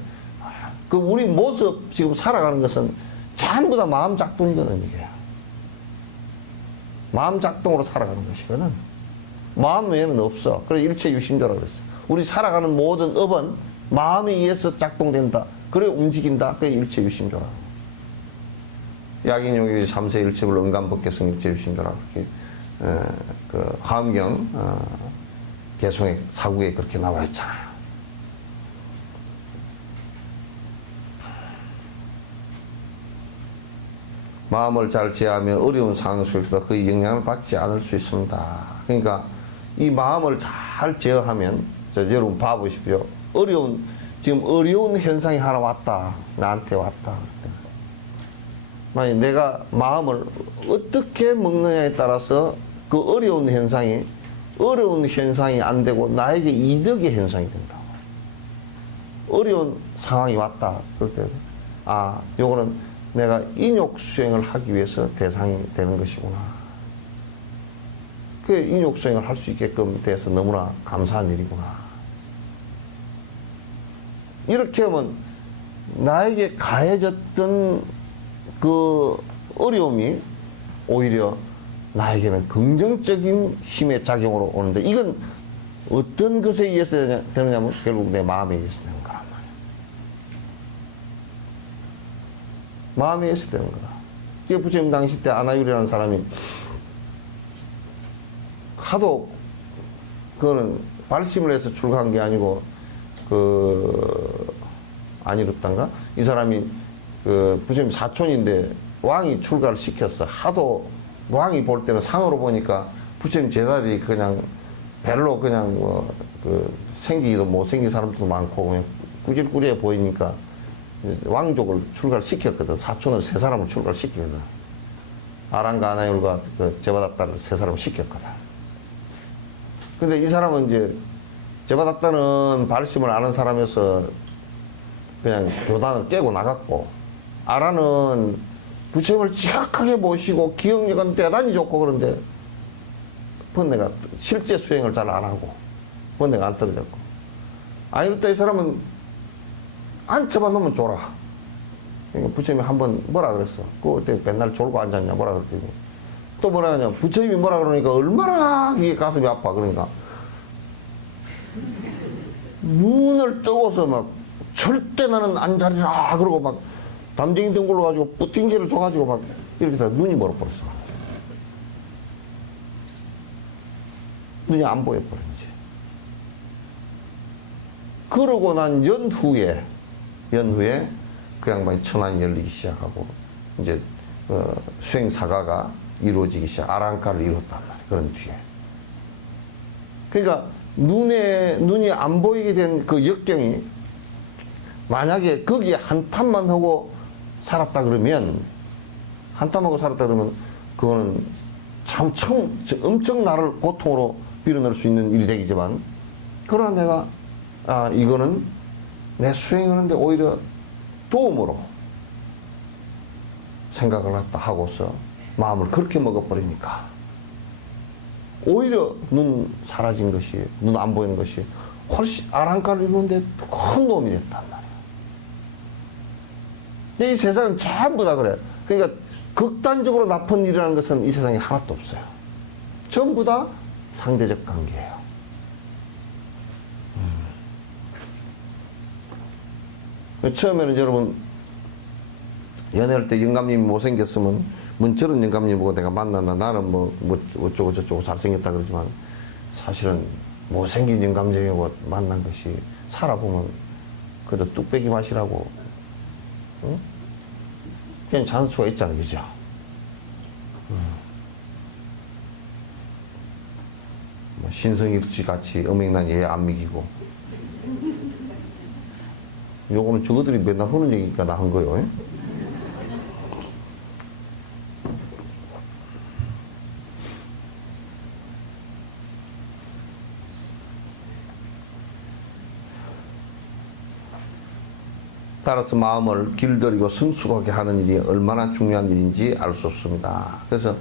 그 우리 모습 지금 살아가는 것은 전부 다 마음 작동이거든, 이게. 마음 작동으로 살아가는 것이거든. 마음 외에는 없어. 그래서 일체 유심조라고 그랬어. 우리 살아가는 모든 업은 마음에 의해서 작동된다. 그래 움직인다. 그게 일체 유심조라고. 약인용이 3세 일체불 응감법계성 일체 유심조라고 그렇게 그 화엄경 개송의 사국에 그렇게 나와 있잖아요. 마음을 잘 제어하면 어려운 상황 속에서도 그 영향을 받지 않을 수 있습니다. 그러니까 이 마음을 잘 제어하면, 여러분 봐보십시오. 지금 어려운 현상이 하나 왔다. 나한테 왔다. 만약 내가 마음을 어떻게 먹느냐에 따라서 그 어려운 현상이 안 되고 나에게 이득의 현상이 된다. 어려운 상황이 왔다. 그럴 때, 요거는 내가 인욕 수행을 하기 위해서 대상이 되는 것이구나. 그 인욕 수행을 할 수 있게끔 돼서 너무나 감사한 일이구나. 이렇게 하면 나에게 가해졌던 그 어려움이 오히려 나에게는 긍정적인 힘의 작용으로 오는데, 이건 어떤 것에 의해서 되느냐면 결국 내 마음에 의해서 되는 거란 말이야. 마음에 의해서 되는 거다. 그게 부처님 당시 때 아나율이라는 사람이 하도, 그거는 발심을 해서 출가한 게 아니고, 아니었단가? 이 사람이 부처님 사촌인데 왕이 출가를 시켰어. 하도 왕이 볼 때는 상으로 보니까 부처님 제자들이 그냥 별로 그냥 생기기도 못생긴 사람들도 많고 그냥 꾸질꾸리해 보이니까 왕족을 출가를 시켰거든. 사촌을 3사람을 출가를 시켰거든. 아랑과 아나율과 제바다타를 3사람을 시켰거든. 근데 이 사람은 이제 제바다타는 발심을 아는 사람이어서 그냥 교단을 깨고 나갔고, 아라는 부처님을 지각하게 모시고 기억력은 대단히 좋고 그런데 번뇌가 실제 수행을 잘 안 하고 번뇌가 안 떨어졌고, 아니었다 이 사람은 앉혀만 놓으면 졸아. 그러니까 부처님이 한번 뭐라 그랬어. 그때 맨날 졸고 앉았냐 뭐라 그랬더니 또 뭐라 하냐, 부처님이 뭐라 그러니까 얼마나 이게 가슴이 아파. 그러니까 눈을 뜨고서 막 절대 나는 안 자리라 그러고 막 담쟁이 등 걸로 가지고 뿌팅기를 줘가지고 막 이렇게 다 눈이 멀어버렸어. 눈이 안 보여버렸지. 그러고 난 연후에 그 양반이 천안이 열리기 시작하고 이제 수행 사가가 이루어지기 시작, 아랑가를 이뤘단 말이야. 그런 뒤에. 그러니까 눈이 안 보이게 된 그 역경이 만약에 거기에 한탄만 하고 살았다 그러면 그거는 참 엄청 나를 고통으로 밀어넣을 수 있는 일이 되겠지만, 그러나 내가 이거는 내 수행하는데 오히려 도움으로 생각을 했다 하고서 마음을 그렇게 먹어버리니까 오히려 눈 사라진 것이, 눈 안 보이는 것이 훨씬 아랑가를 이루는데 큰 도움이 됐단 말이야. 이 세상은 전부 다 그래. 그러니까 극단적으로 나쁜 일이라는 것은 이 세상에 하나도 없어요. 전부 다 상대적 관계예요. 처음에는 여러분 연애할 때 영감님이 못생겼으면 저런 영감님 보고 내가 만났나, 나는 뭐 어쩌고 저쩌고 잘생겼다 그러지만 사실은 못생긴 영감님이고 만난 것이 살아보면 그래도 뚝배기 맛이라고, 응? 괜찮을 수가 있잖아요. 그죠? 뭐 신성일치 같이 어맹난 얘 안 먹이고, 요거는 저거들이 맨날 하는 얘기니까 나 한 거요. 따라서 마음을 길들이고 성숙하게 하는 일이 얼마나 중요한 일인지 알 수 없습니다. 그래서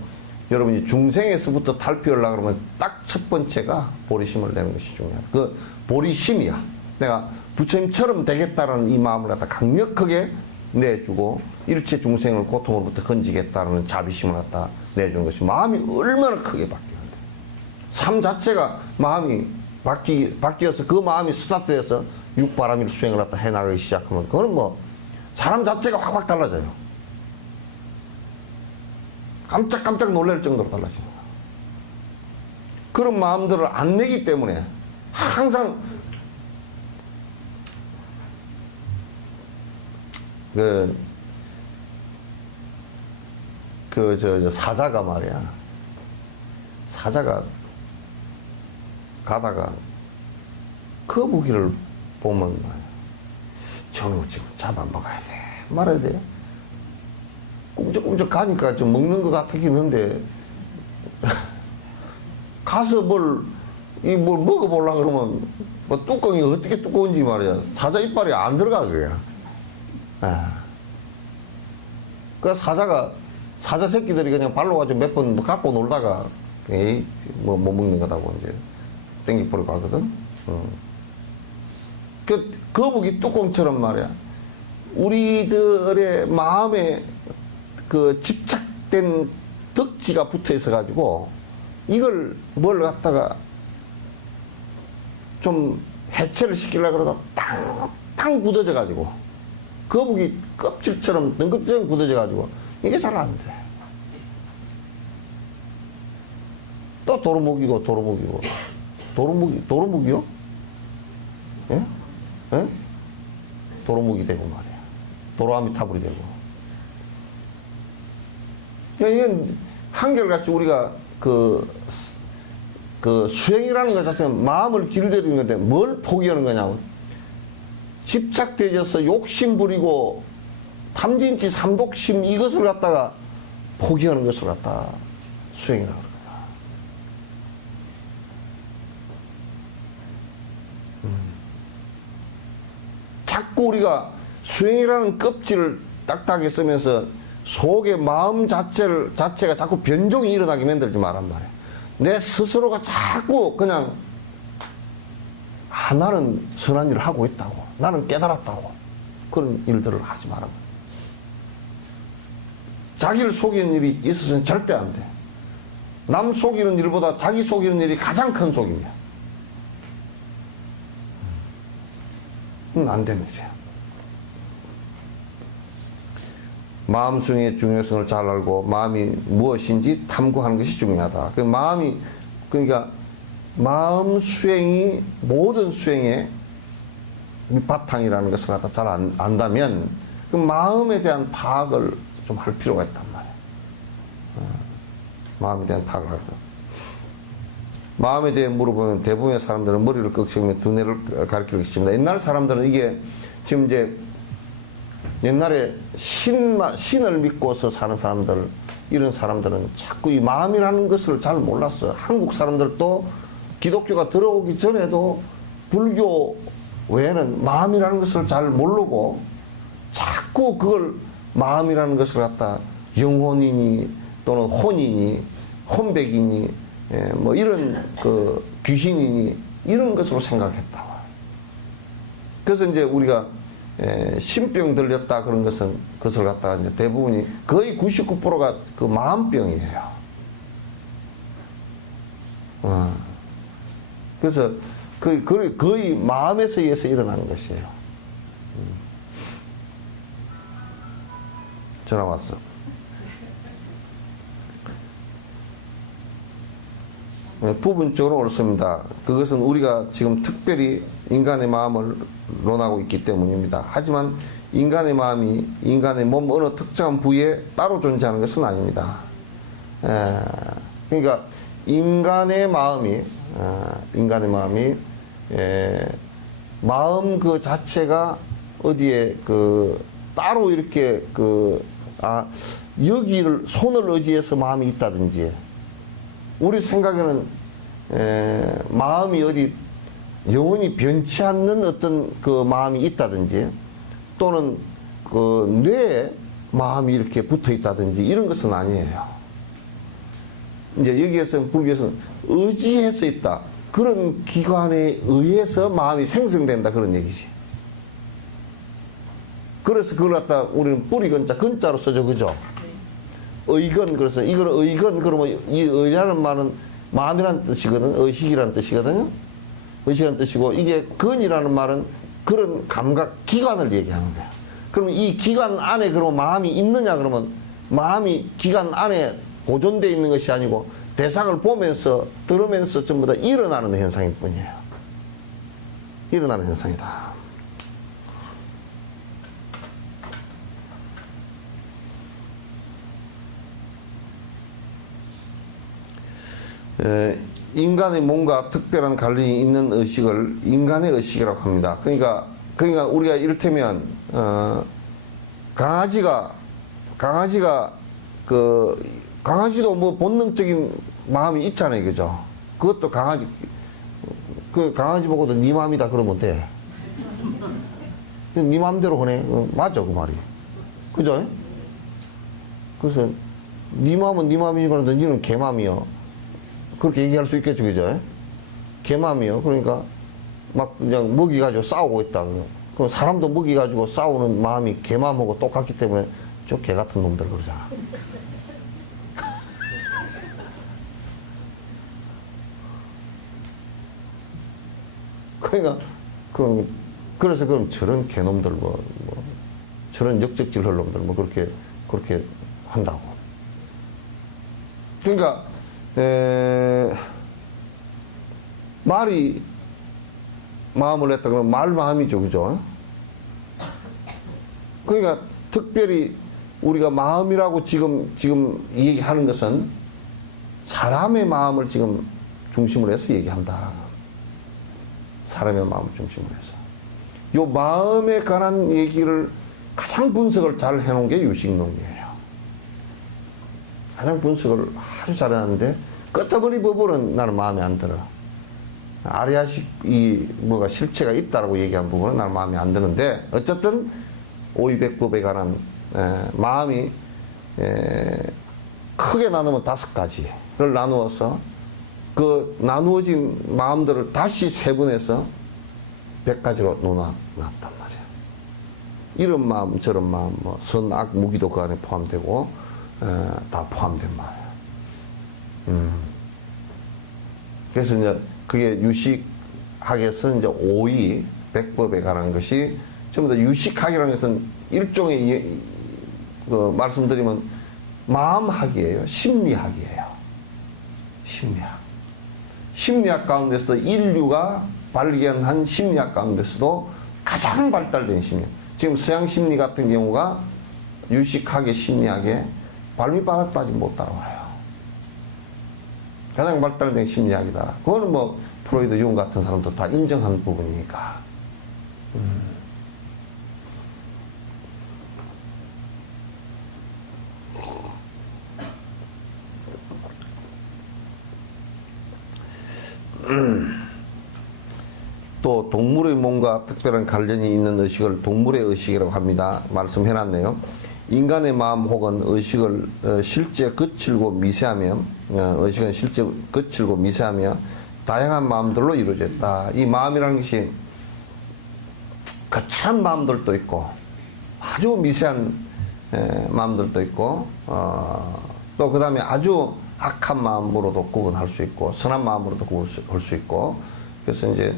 여러분이 중생에서부터 탈피하려고 그러면 딱 첫 번째가 보리심을 내는 것이 중요하다. 그 보리심이야. 내가 부처님처럼 되겠다는 이 마음을 갖다 강력하게 내주고 일체 중생을 고통으로부터 건지겠다는 자비심을 갖다 내주는 것이 마음이 얼마나 크게 바뀌는데. 삶 자체가 마음이 바뀌어서 그 마음이 스타트해서 육바람일 수행을 갖다 해나가기 시작하면 그건 뭐 사람 자체가 확확 달라져요. 깜짝깜짝 놀랄 정도로 달라집니다. 그런 마음들을 안 내기 때문에 항상 사자가 말이야. 사자가 가다가 거북이를 보면 말이야. 저놈 지금 잡아먹어야 돼. 말아야 돼. 꿈쩍꿈쩍 가니까 좀 먹는 것 같긴 한데, 가서 뭘 먹어보려고 그러면, 뭐 뚜껑이 어떻게 두꺼운지 말이야. 사자 이빨이 안 들어가, 그게. 사자 새끼들이 그냥 발로 가지고 몇 번 갖고 놀다가, 에이, 못 먹는 거다고 이제 땡기버리고 하거든. 거북이 뚜껑처럼 말이야. 우리들의 마음에 그 집착된 덕지가 붙어 있어가지고, 이걸 뭘 갖다가 좀 해체를 시키려고 그러다 탕 굳어져가지고, 거북이 껍질처럼 능껍질처럼 굳어져가지고, 이게 잘 안 돼. 또 도루묵이고. 도루묵이요? 예? 예? 도루묵이 되고 말이야. 도로아미타불이 되고. 이건 한결같이 우리가 그 수행이라는 것 자체는 마음을 길들이는 건데 뭘 포기하는 거냐면 집착되어서 욕심 부리고 탐진치 삼독심 이것을 갖다가 포기하는 것을 갖다 수행이라고 합니다. 자꾸 우리가 수행이라는 껍질을 딱딱하게 쓰면서 속의 마음 자체가 자꾸 변종이 일어나게 만들지 말란 말이야. 내 스스로가 자꾸 그냥 나는 선한 일을 하고 있다고, 나는 깨달았다고, 그런 일들을 하지 말라. 자기를 속이는 일이 있어서는 절대 안 돼. 남 속이는 일보다 자기 속이는 일이 가장 큰 속임이야. 안 되는 거야. 마음 수행의 중요성을 잘 알고 마음이 무엇인지 탐구하는 것이 중요하다. 그러니까 마음 수행이 모든 수행의 밑바탕이라는 것을 갖다 잘 안다면 그 마음에 대한 파악을 좀 할 필요가 있단 말이야. 마음에 대한 파악을 할 때. 마음에 대해 물어보면 대부분의 사람들은 머리를 꺾으며 두뇌를 가리키고 있습니다. 옛날 사람들은 이게 지금 이제 옛날에 신을 믿고서 사는 사람들, 이런 사람들은 자꾸 이 마음이라는 것을 잘 몰랐어요. 한국 사람들도 기독교가 들어오기 전에도 불교 외에는 마음이라는 것을 잘 모르고 자꾸 그걸 마음이라는 것을 갖다 영혼이니 또는 혼이니 혼백이니 뭐 이런 그 귀신이니 이런 것으로 생각했다. 그래서 이제 우리가 신병 들렸다 그런 것을 갖다가 이제 대부분이 거의 99%가 그 마음병이에요. 그래서 거의 마음에서 의해서 일어나는 것이에요. 전화 왔어. 부분적으로 옳습니다. 그것은 우리가 지금 특별히 인간의 마음을 논하고 있기 때문입니다. 하지만 인간의 마음이 인간의 몸 어느 특정한 부위에 따로 존재하는 것은 아닙니다. 그러니까 인간의 마음이 마음 그 자체가 어디에 따로 이렇게 여기를 손을 의지해서 마음이 있다든지, 우리 생각에는 마음이 어디 영원히 변치 않는 어떤 그 마음이 있다든지, 또는 그 뇌에 마음이 이렇게 붙어 있다든지 이런 것은 아니에요. 이제 여기에서 불교에서는 의지해서 있다. 그런 기관에 의해서 마음이 생성된다. 그런 얘기지. 그래서 그걸 갖다 우리는 뿌리 근자, 근자로 써죠. 그죠? 의건, 그래서 이걸 의건, 그러면 이 의라는 말은 마음이라는 뜻이거든. 의식이라는 뜻이거든요. 의식이라는 뜻이고, 이게 건이라는 말은 그런 감각, 기관을 얘기하는 거야. 그러면 이 기관 안에 그러면 마음이 있느냐 그러면 마음이 기관 안에 보존되어 있는 것이 아니고 대상을 보면서 들으면서 전부 다 일어나는 현상일 뿐이에요. 일어나는 현상이다. 인간의 뭔가 특별한 관련이 있는 의식을 인간의 의식이라고 합니다. 그러니까 우리가 이를테면 강아지도 뭐 본능적인 마음이 있잖아요, 그죠? 그것도 강아지 보고도 네 마음이다 그러면 돼. 네 마음대로 하네. 맞아, 그 말이. 그죠? 그래서 네 마음은 네 마음이지만 너는 개 마음이요. 그렇게 얘기할 수 있겠죠, 그죠? 개 마음이요. 그러니까 막 그냥 먹이 가지고 싸우고 있다. 그럼 사람도 먹이 가지고 싸우는 마음이 개 마음하고 똑같기 때문에 저 개 같은 놈들 그러잖아. 그러니까 그래서 그럼 저런 개놈들 저런 역적질 할 놈들 그렇게 한다고. 그러니까 말이 마음을 냈다 그러면 말 마음이죠, 그죠? 그러니까 특별히 우리가 마음이라고 지금 얘기하는 것은 사람의 마음을 지금 중심으로 해서 얘기한다. 사람의 마음을 중심으로 해서. 요 마음에 관한 얘기를 가장 분석을 잘 해놓은 게 유식론이에요. 가장 분석을 아주 잘해놨는데 끄트머리 부분은 나는 마음에 안 들어. 아리아식 뭐가 실체가 있다라고 얘기한 부분은 나는 마음에 안 드는데 어쨌든 오이백법에 관한 마음이 크게 나누면 5가지를 나누어서 그 나누어진 마음들을 다시 세분해서 100가지로 놓아놨단 말이야. 이런 마음, 저런 마음, 뭐 선, 악, 무기도 그 안에 포함되고 다 포함된 말이야. 그래서 이제 그게 유식학에서 이제 오이 백법에 관한 것이 전부 다 유식학이라는 것은 일종의 말씀드리면 마음학이에요. 심리학이에요. 심리학 가운데서 인류가 발견한 심리학 가운데서도 가장 발달된 심리학. 지금 서양 심리 같은 경우가 유식학의 심리학에 발밑바닥까지 못 따라와요. 가장 발달된 심리학이다. 그거는 뭐 프로이드, 융 같은 사람도 다 인정한 부분이니까. 또 동물의 뭔가 특별한 관련이 있는 의식을 동물의 의식이라고 합니다. 말씀해놨네요. 인간의 마음 혹은 의식을 실제 거칠고 미세하며 의식은 실제 거칠고 미세하며 다양한 마음들로 이루어져 있다. 이 마음이라는 것이 거칠한 마음들도 있고 아주 미세한 마음들도 있고 또 그 다음에 아주 악한 마음으로도 구분할 수 있고 선한 마음으로도 구분할 수 있고 그래서 이제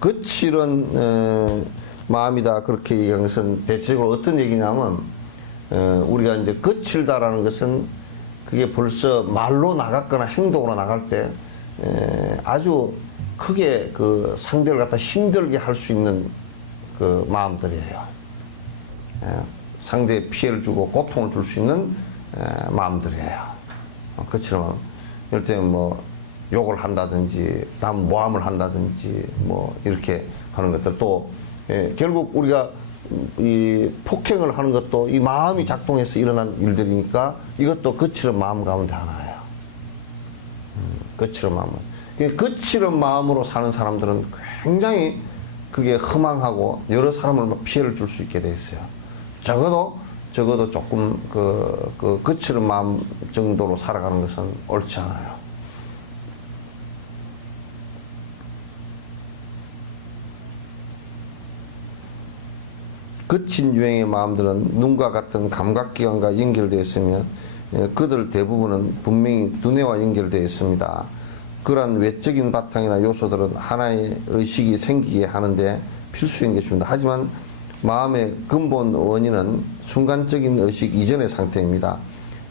거칠은 마음이다 그렇게 얘기한 것은 대체적으로 어떤 얘기냐면 우리가 이제 거칠다라는 것은 그게 벌써 말로 나갔거나 행동으로 나갈 때 아주 크게 그 상대를 갖다 힘들게 할 수 있는 그 마음들이에요. 상대에 피해를 주고 고통을 줄 수 있는 마음들이에요. 거칠은 이럴 때 뭐 욕을 한다든지 남 모함을 한다든지 뭐 이렇게 하는 것들 또 결국 우리가 이 폭행을 하는 것도 이 마음이 작동해서 일어난 일들이니까 이것도 거칠은 마음 가운데 하나예요. 거칠은 마음은. 거칠은 마음으로 사는 사람들은 굉장히 그게 허망하고 여러 사람을 막 피해를 줄 수 있게 돼 있어요. 적어도 조금 거칠은 마음 정도로 살아가는 것은 옳지 않아요. 거친 유행의 마음들은 눈과 같은 감각기관과 연결되어 있으며 그들 대부분은 분명히 두뇌와 연결되어 있습니다. 그러한 외적인 바탕이나 요소들은 하나의 의식이 생기게 하는데 필수인 것입니다. 하지만 마음의 근본 원인은 순간적인 의식 이전의 상태입니다.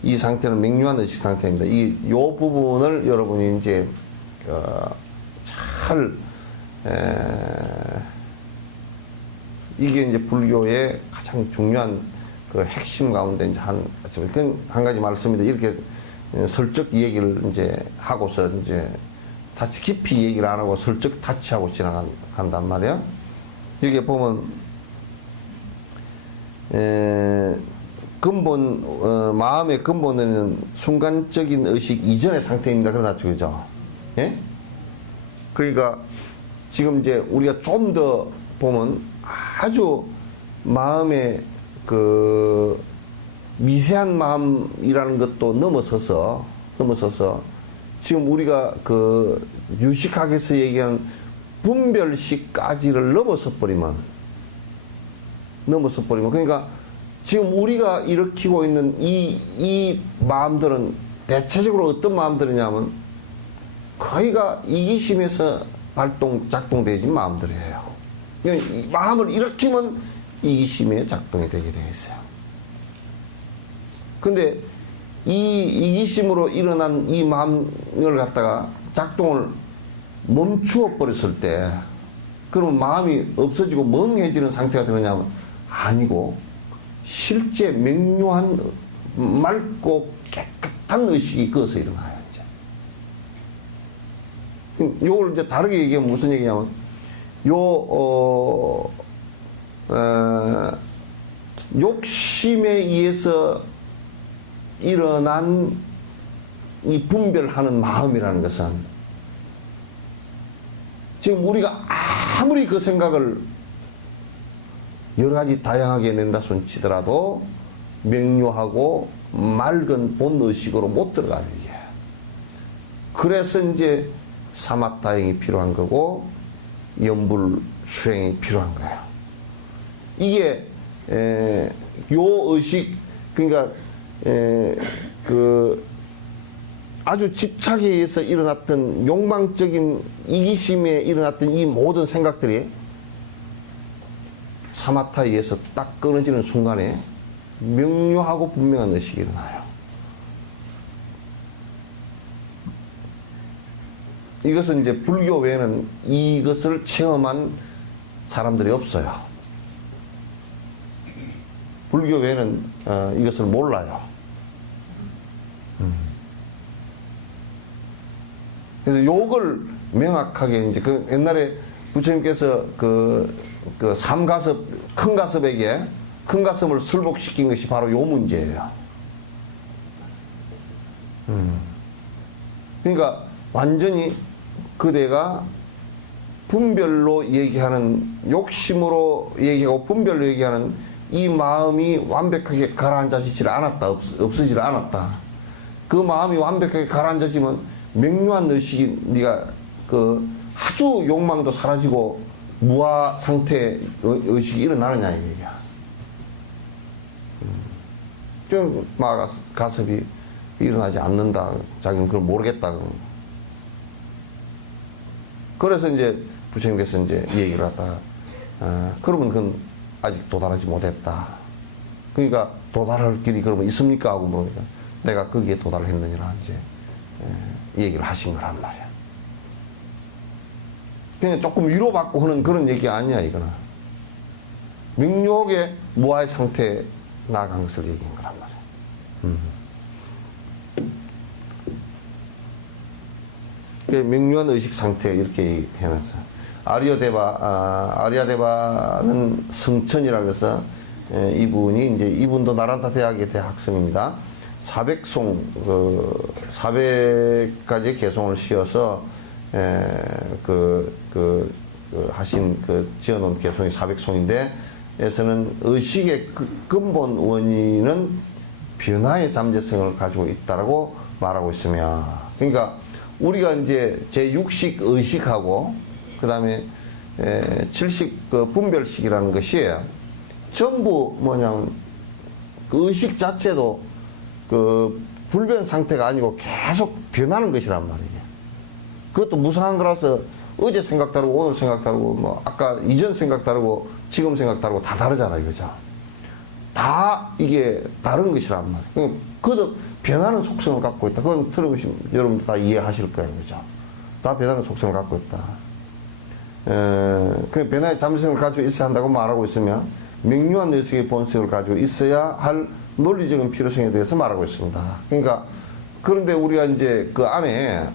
이 상태는 명료한 의식 상태입니다. 요 부분을 여러분이 이제 잘 이게 이제 불교의 가장 중요한 그 핵심 가운데 이제 한 가지 말씀인데, 이렇게 슬쩍 얘기를 이제 하고서 이제 다치 깊이 얘기를 안 하고 슬쩍 타치하고 지나간단 말이야. 여기에 보면 마음의 근본에는 순간적인 의식 이전의 상태입니다. 그러나죠, 그죠? 예? 그러니까 지금 이제 우리가 좀 더 보면 아주 마음의 그 미세한 마음이라는 것도 넘어서서 지금 우리가 그 유식학에서 얘기한 분별식까지를 넘어서 버리면 그러니까 지금 우리가 일으키고 있는 이 마음들은 대체적으로 어떤 마음들이냐면 거의가 이기심에서 작동되어진 마음들이에요. 그러니까 이 마음을 일으키면 이기심에 작동이 되게 되어 있어요. 근데 이 이기심으로 일어난 이 마음을 갖다가 작동을 멈추어 버렸을 때, 그러면 마음이 없어지고 멍해지는 상태가 되느냐면 아니고, 실제 명료한 맑고 깨끗한 의식이 거기서 일어나요. 이제 요걸 이제 다르게 얘기하면 무슨 얘기냐면, 욕심에 의해서 일어난 이 분별하는 마음이라는 것은, 지금 우리가 아무리 그 생각을 여러 가지 다양하게 낸다 손 치더라도 명료하고 맑은 본의식으로 못 들어가요, 이게. 그래서 이제 사마타행이 필요한 거고 염불 수행이 필요한 거예요. 이게 요 의식, 그러니까 그 아주 집착에 의해서 일어났던 욕망적인 이기심에 일어났던 이 모든 생각들이 사마타에 의해서 딱 끊어지는 순간에 명료하고 분명한 의식이 일어나요. 이것은 이제 불교 외에는 이것을 체험한 사람들이 없어요. 불교 외에는 이것을 몰라요. 그래서 요걸 명확하게 이제 그 옛날에 부처님께서 그 삼가섭, 큰 가섭에게 큰 가섭을 설복시킨 것이 바로 요 문제예요. 그러니까 완전히 그대가 분별로 얘기하는, 욕심으로 얘기하고 분별로 얘기하는 이 마음이 완벽하게 가라앉아지질 않았다, 없어지질 않았다. 그 마음이 완벽하게 가라앉아지면 명료한 의식이, 네가 그 아주 욕망도 사라지고 무아 상태의 의식이 일어나느냐 이 얘기야. 좀 가섭이 일어나지 않는다. 자기는 그걸 모르겠다. 그래서 이제 부처님께서 이제 이 얘기를 갖다가 그러면 그건 아직 도달하지 못했다. 그러니까 도달할 길이 그러면 있습니까? 하고 물으니까 내가 거기에 도달했느니라 이제 얘기를 하신 거란 말이야. 그냥 조금 위로받고 하는 그런 얘기 아니야, 이거는. 명료하게 무아의 상태에 나아간 것을 얘기한 거란 말이야. 명료한 의식 상태 이렇게 해놨어요. 아리아데바는 승천이라고 해서 이분이 이제 이분도 나란타 대학의 대학생입니다. 400가지 개송을 씌어서 하신 지어놓은 개송이 400송인데 에서는 의식의 근본 원인은 변화의 잠재성을 가지고 있다라고 말하고 있으며, 그러니까 우리가 이제 제6식 의식하고 그 다음에 7식 분별식이라는 것이 전부 뭐냐면 그 의식 자체도 불변 상태가 아니고 계속 변하는 것이란 말이에요. 그것도 무상한 거라서 어제 생각 다르고 오늘 생각 다르고 뭐 아까 이전 생각 다르고 지금 생각 다르고 다 다르잖아요, 그죠? 다 이게 다른 것이란 말이에요. 그것도 변하는 속성을 갖고 있다. 그건 들어보시면 여러분들 다 이해하실 거예요, 그죠? 다 변하는 속성을 갖고 있다. 그 변화의 잠재성을 가지고 있어야 한다고 말하고 있으면 명료한 의식의 본성을 가지고 있어야 할 논리적인 필요성에 대해서 말하고 있습니다. 그러니까 그런데 우리가 이제 그 안에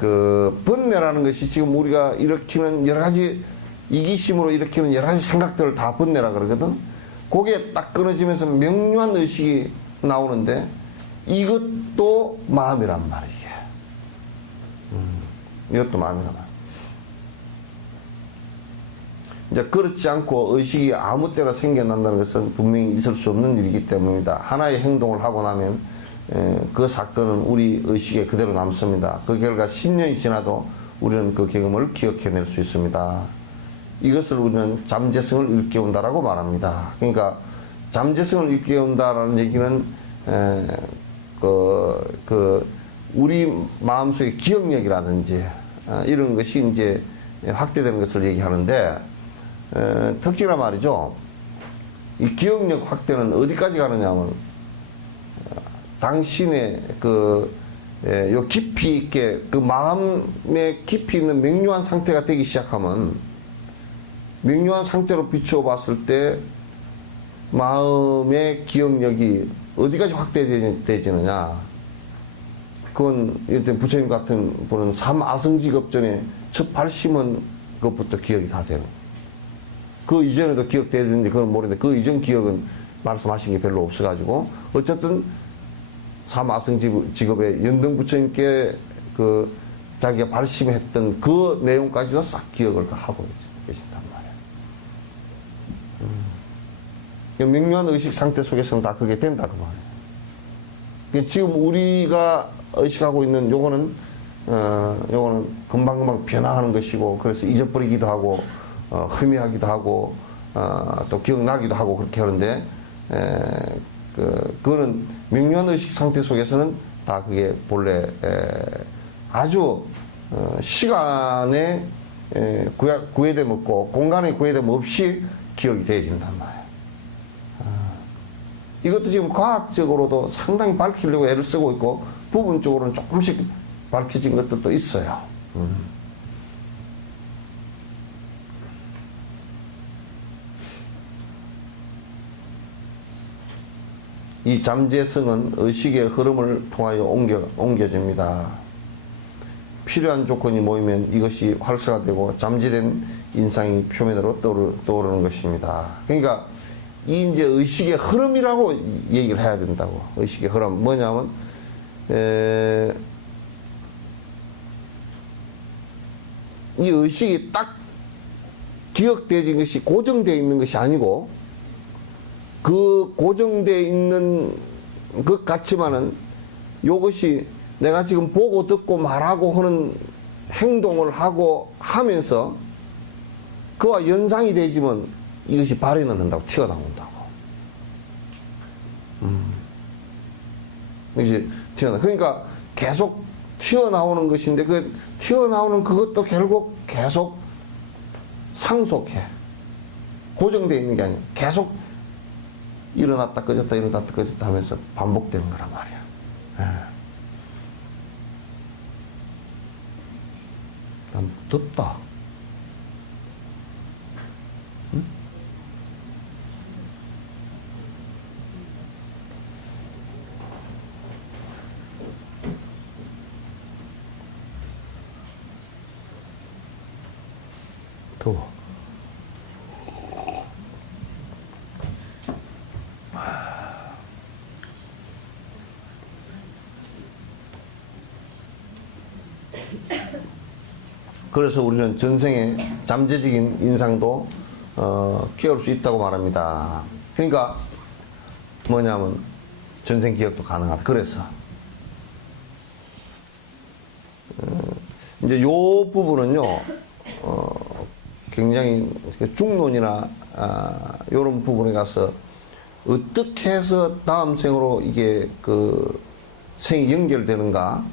그 번뇌라는 것이 지금 우리가 일으키는 여러 가지 이기심으로 일으키는 여러 가지 생각들을 다 번뇌라 그러거든. 그게 딱 끊어지면서 명료한 의식이 나오는데 이것도 마음이란 말이에요. 이것도 마음이란 말이에요. 이제 그렇지 않고 의식이 아무 때나 생겨난다는 것은 분명히 있을 수 없는 일이기 때문입니다. 하나의 행동을 하고 나면 그 사건은 우리 의식에 그대로 남습니다. 그 결과 10년이 지나도 우리는 그 경험을 기억해낼 수 있습니다. 이것을 우리는 잠재성을 일깨운다라고 말합니다. 그러니까 잠재성을 일깨운다라는 얘기는 우리 마음속의 기억력이라든지 이런 것이 이제 확대되는 것을 얘기하는데, 특히나 말이죠. 이 기억력 확대는 어디까지 가느냐면 당신의 요 깊이 있게 그 마음에 깊이 있는 명료한 상태가 되기 시작하면, 명료한 상태로 비추어 봤을 때 마음의 기억력이 어디까지 확대되지느냐. 그건 부처님 같은 분은 삼아승직업 전에 첫 발심은 그것부터 기억이 다 되는. 그 이전에도 기억되는데 그건 모르는데 그 이전 기억은 말씀하신 게 별로 없어가지고 어쨌든 삼아승직업의 연등 부처님께 자기가 발심했던 그 내용까지도 싹 기억을 하고 계신단 말이에요. 명료한 의식 상태 속에서는 다 그게 된다 그 말이에요. 지금 우리가 의식하고 있는 요거는 금방금방 변화하는 것이고, 그래서 잊어버리기도 하고 흐미하기도 하고 또 기억나기도 하고 그렇게 하는데, 그거는 명료한 의식 상태 속에서는 다 그게 본래 아주 시간에 구애됨 없고 공간에 구애됨 없이 기억이 되어진단 말이에요. 이것도 지금 과학적으로도 상당히 밝히려고 애를 쓰고 있고 부분적으로는 조금씩 밝혀진 것들도 있어요. 이 잠재성은 의식의 흐름을 통하여 옮겨집니다. 필요한 조건이 모이면 이것이 활성화되고 잠재된 인상이 표면으로 떠오르는 것입니다. 그러니까 이 이제 의식의 흐름이라고 얘기를 해야 된다고. 의식의 흐름 뭐냐면 이 의식이 딱 기억되어진 것이 고정되어 있는 것이 아니고, 그 고정되어 있는 것 같지만은 이것이 내가 지금 보고 듣고 말하고 하는 행동을 하고 하면서 그와 연상이 되지만 이것이 발현을 한다고, 튀어나온다고. 이것이 그러니까 계속 튀어나오는 것인데 그 튀어나오는 그것도 결국 계속 상속해. 고정되어 있는 게 아니야. 계속 일어났다 꺼졌다 일어났다 꺼졌다 하면서 반복되는 거란 말이야. 난 덥다. 응? 더워. 그래서 우리는 전생의 잠재적인 인상도 키울 수 있다고 말합니다. 그러니까 뭐냐면 전생 기억도 가능하다. 그래서 이제 요 부분은요 굉장히 중론이나 요런 부분에 가서 어떻게 해서 다음 생으로 이게 그 생이 연결되는가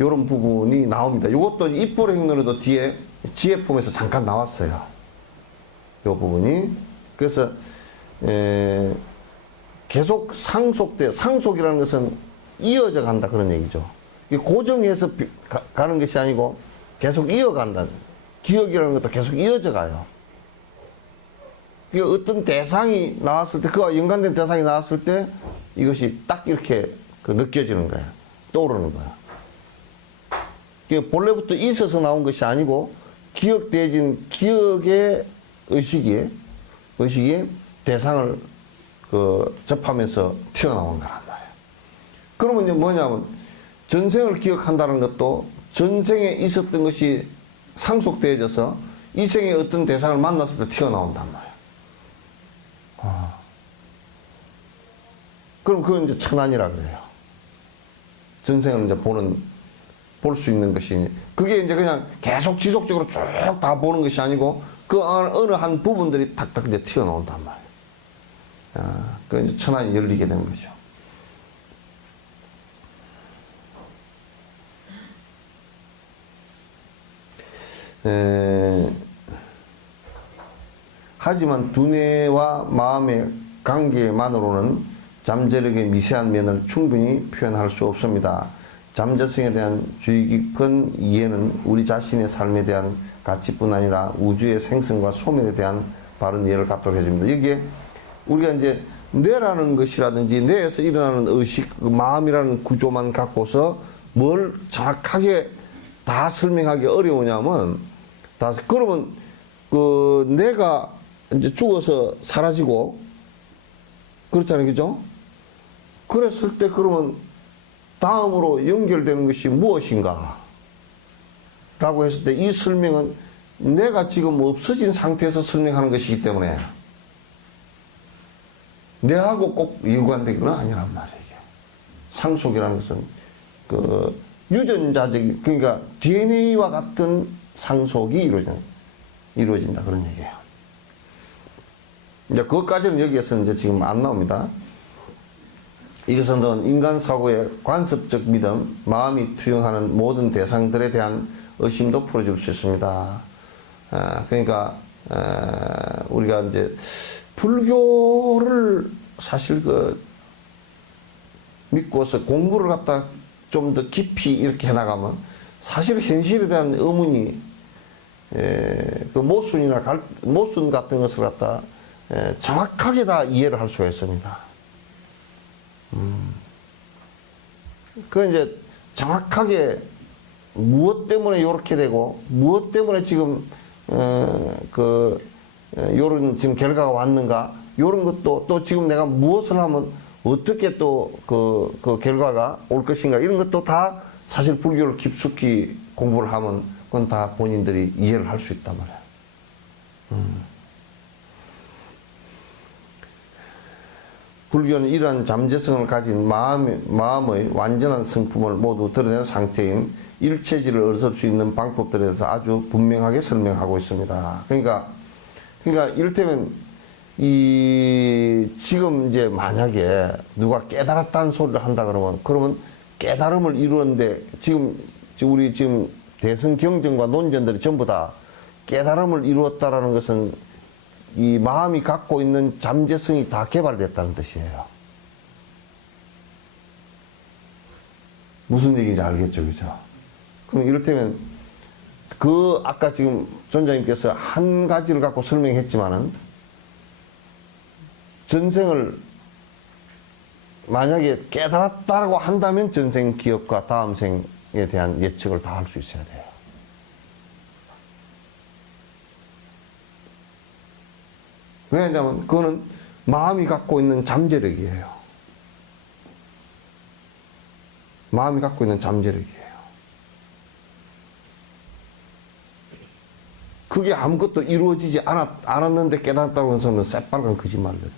요런 부분이 나옵니다. 요것도 입불의 흉내로도 뒤에 지혜품에서 잠깐 나왔어요. 요 부분이. 그래서 계속 상속이라는 것은 이어져 간다 그런 얘기죠. 고정해서 가는 것이 아니고 계속 이어간다. 기억이라는 것도 계속 이어져 가요. 어떤 대상이 나왔을 때, 그와 연관된 대상이 나왔을 때 이것이 딱 이렇게 느껴지는 거예요. 떠오르는 거예요. 본래부터 있어서 나온 것이 아니고 기억되어진 기억의 의식이 대상을 접하면서 튀어나온 거란 말이에요. 그러면 이제 뭐냐면 전생을 기억한다는 것도 전생에 있었던 것이 상속되어져서 이 생에 어떤 대상을 만났을 때 튀어나온단 말이에요. 그럼 그건 이제 천안이라 그래요. 전생을 이제 볼 수 있는 것이, 그게 이제 그냥 계속 지속적으로 쭉 다 보는 것이 아니고 그 어느 한 부분들이 탁탁 이제 튀어나온단 말이에요. 그 이제 천안이 열리게 되는 거죠. 하지만 두뇌와 마음의 관계만으로는 잠재력의 미세한 면을 충분히 표현할 수 없습니다. 잠재성에 대한 주의 깊은 이해는 우리 자신의 삶에 대한 가치뿐 아니라 우주의 생성과 소멸에 대한 바른 이해를 갖도록 해줍니다. 여기에 우리가 이제 뇌라는 것이라든지 뇌에서 일어나는 의식, 마음이라는 구조만 갖고서 뭘 정확하게 다 설명하기 어려우냐면, 그러면 그 뇌가 이제 죽어서 사라지고 그렇잖아요, 그죠? 그랬을 때 그러면 다음으로 연결되는 것이 무엇인가? 라고 했을 때 이 설명은 내가 지금 없어진 상태에서 설명하는 것이기 때문에 내하고 꼭 연관되기는 아니란 말이에요. 상속이라는 것은 그 유전자적, 그러니까 DNA와 같은 상속이 이루어진다 그런 얘기예요. 이제 그것까지는 여기에서는 이제 지금 안 나옵니다. 이것은 인간 사고의 관습적 믿음, 마음이 투영하는 모든 대상들에 대한 의심도 풀어줄 수 있습니다. 그러니까 우리가 이제 불교를 사실 믿고서 공부를 갖다 좀 더 깊이 이렇게 해나가면 사실 현실에 대한 의문이 그 모순 같은 것을 갖다 정확하게 다 이해를 할 수가 있습니다. 그 이제 정확하게 무엇 때문에 이렇게 되고 무엇 때문에 지금 요런 지금 결과가 왔는가, 요런 것도 또 지금 내가 무엇을 하면 어떻게 또 그 결과가 올 것인가, 이런 것도 다 사실 불교를 깊숙이 공부를 하면 그건 다 본인들이 이해를 할 수 있단 말이에요. 불교는 이러한 잠재성을 가진 마음의 완전한 성품을 모두 드러낸 상태인 일체질을 얻을 수 있는 방법들에 대해서 아주 분명하게 설명하고 있습니다. 그러니까 이를테면 지금 이제 만약에 누가 깨달았다는 소리를 한다 그러면 깨달음을 이루는데 우리 지금 대선 경전과 논전들이 전부 다 깨달음을 이루었다라는 것은 이 마음이 갖고 있는 잠재성이 다 개발됐다는 뜻이에요. 무슨 얘기인지 알겠죠, 그죠? 그럼 이를테면 아까 지금 전자님께서 한 가지를 갖고 설명했지만은 전생을 만약에 깨달았다고 한다면 전생 기억과 다음 생에 대한 예측을 다 할 수 있어야 돼요. 왜냐하면 그거는 마음이 갖고 있는 잠재력이에요. 마음이 갖고 있는 잠재력이에요. 그게 아무것도 이루어지지 않았는데 깨닫다고 해서는 새빨간 거짓말입니다.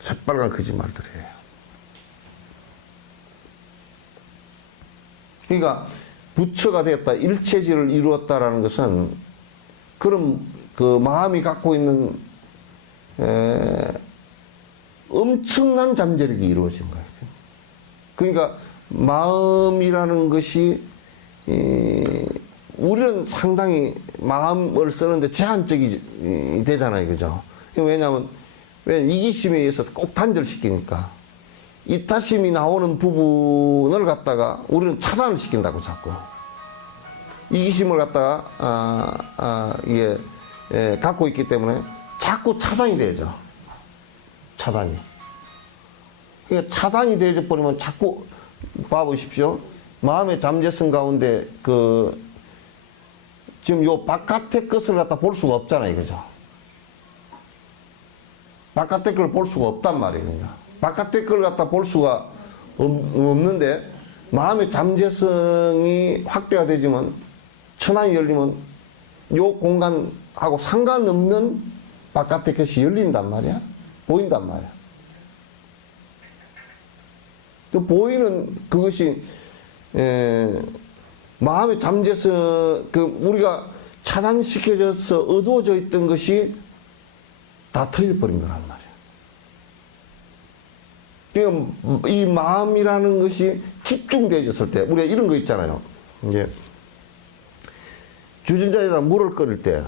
새빨간 거짓말들이에요. 그러니까 부처가 되었다, 일체질을 이루었다라는 것은 그런 그 마음이 갖고 있는 엄청난 잠재력이 이루어진 거예요. 그러니까 마음이라는 것이 우리는 상당히 마음을 쓰는데 제한적이 되잖아요, 그죠? 왜냐하면 이기심에 의해서 꼭 단절시키니까 이타심이 나오는 부분을 갖다가 우리는 차단을 시킨다고 자꾸 이기심을 갖다가 이게 갖고 있기 때문에 자꾸 차단이 되죠. 차단이. 그러니까 차단이 되어 버리면 자꾸 봐보십시오. 마음의 잠재성 가운데 지금 요 바깥의 것을 갖다 볼 수가 없잖아요, 그죠? 바깥의 걸 볼 수가 없단 말이에요. 그러니까. 바깥의 걸 갖다 볼 수가 없는데 마음의 잠재성이 확대가 되지만 천안이 열리면 요 공간하고 상관없는 바깥의 것이 열린단 말이야. 보인단 말이야. 또 보이는 그것이 마음의 잠재성 우리가 차단시켜져서 어두워져 있던 것이 다 터져버린 거란 말이야. 그러니까 이 마음이라는 것이 집중되어졌을 때 우리가 이런 거 있잖아요. 이제 주전자에다 물을 끓일 때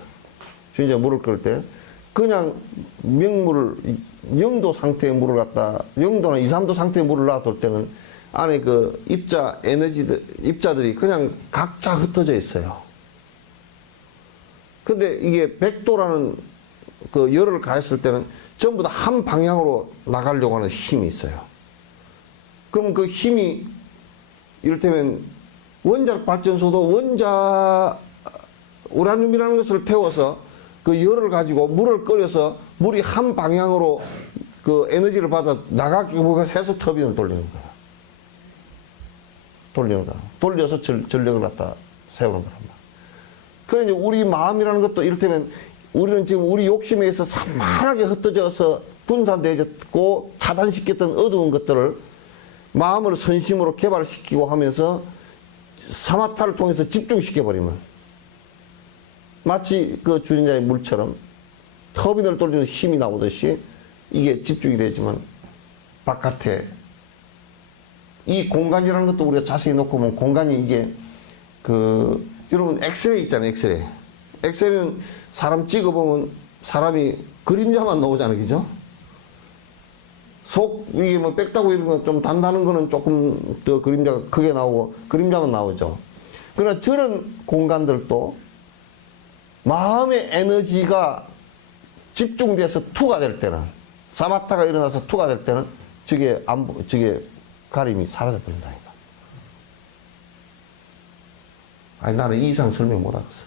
그냥 명물을 0도 상태의 물을 갖다 0도나 2, 3도 상태의 물을 놔둘 때는 안에 그 입자들이 그냥 각자 흩어져 있어요. 근데 이게 100도라는 그 열을 가했을 때는 전부 다 한 방향으로 나가려고 하는 힘이 있어요. 그럼 그 힘이 이를테면 원자력 발전소도 우라늄이라는 것을 태워서 그 열을 가지고 물을 끓여서 물이 한 방향으로 그 에너지를 받아 나가기 해서 터빈을 돌리는 거야. 돌려서 전력을 갖다 세우는 거란 말이야. 그래, 이제 우리 마음이라는 것도 이를테면 우리는 지금 우리 욕심에 의해서 산만하게 흩어져서 분산되어졌고 차단시켰던 어두운 것들을 마음을 선심으로 개발시키고 하면서 사마타를 통해서 집중시켜버리면 마치 그 주전자의 물처럼 터빈을 돌리는 힘이 나오듯이 이게 집중이 되지만 바깥에 이 공간이라는 것도 우리가 자세히 놓고 보면 공간이 이게 여러분 엑스레이 있잖아요. 엑스레이는 사람 찍어보면 사람이 그림자만 나오잖아요. 그죠? 속 위에 뭐 빽다고 이런 거 좀 단단한 거는 조금 더 그림자가 크게 나오고 그림자만 나오죠. 그러나 저런 공간들도 마음의 에너지가 집중돼서 투가 될 때는 사마타가 일어나서 투가 될 때는 저게 가림이 사라져 버린다니까. 아니 나는 이 이상 설명 못 하겠어.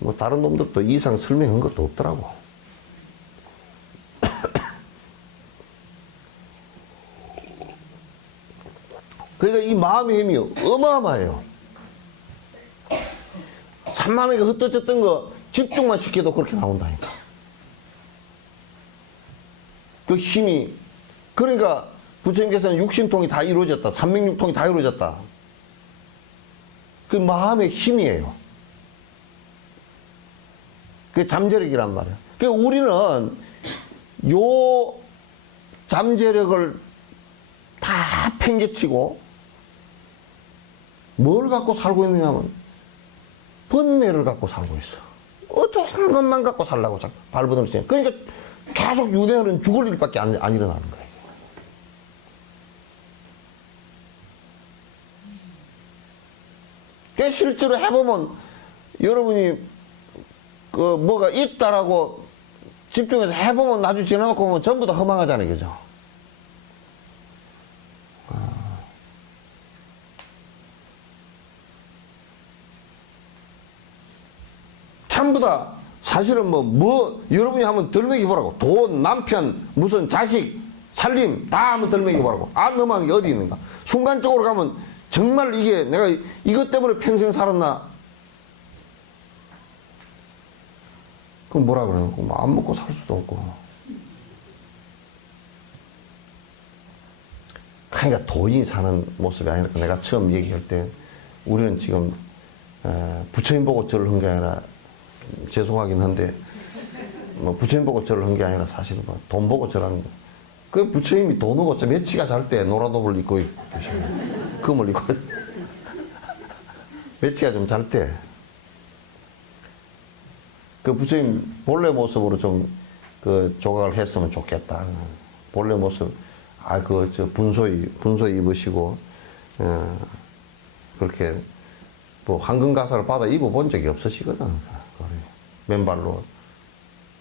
뭐 다른 놈들도 이 이상 설명한 것도 없더라고. 그러니까 이 마음의 힘이 어마어마해요. 산만하게 흩어졌던 거 집중만 시켜도 그렇게 나온다니까. 그 힘이 그러니까 부처님께서는 육신통이 다 이루어졌다. 삼명육통이 다 이루어졌다. 그 마음의 힘이에요. 그게 잠재력이란 말이에요. 그러니까 우리는 요 잠재력을 다 팽개치고 뭘 갖고 살고 있느냐면 번뇌를 갖고 살고 있어. 어떤 것만 갖고 살라고 자꾸 발버둥을 치냐. 그러니까 계속 유대어는 죽을 일밖에 안 일어나는 거예요. 그러니까 실제로 해보면 여러분이 뭐가 있다라고 집중해서 해보면 나중에 지나놓고 보면 전부 다 허망하잖아요. 그죠? 전부 다 사실은 여러분이 한번 덜먹이 보라고. 돈, 남편, 무슨 자식, 살림 다 한번 덜먹이 보라고. 안 넘어간 게 어디 있는가. 순간적으로 가면 정말 이게 내가 이것 때문에 평생 살았나. 그럼 뭐라 그러는 거? 안 먹고 살 수도 없고. 그러니까 돈이 사는 모습이 아니라 내가 처음 얘기할 때 우리는 지금 부처님 보고 절을 한 게 아니라 죄송하긴 한데 부처님 보고 절을 한 게 아니라 사실은 돈 보고 절하는 거. 그 부처님이 돈 오고 매치가 잘 때 노란옷을 입고 계시고 금을 입고 매치가 좀 잘 때 그 부처님 본래 모습으로 좀 그 조각을 했으면 좋겠다. 본래 모습 분소 입으시고 그렇게 뭐 황금 가사를 받아 입어본 적이 없으시거든. 맨발로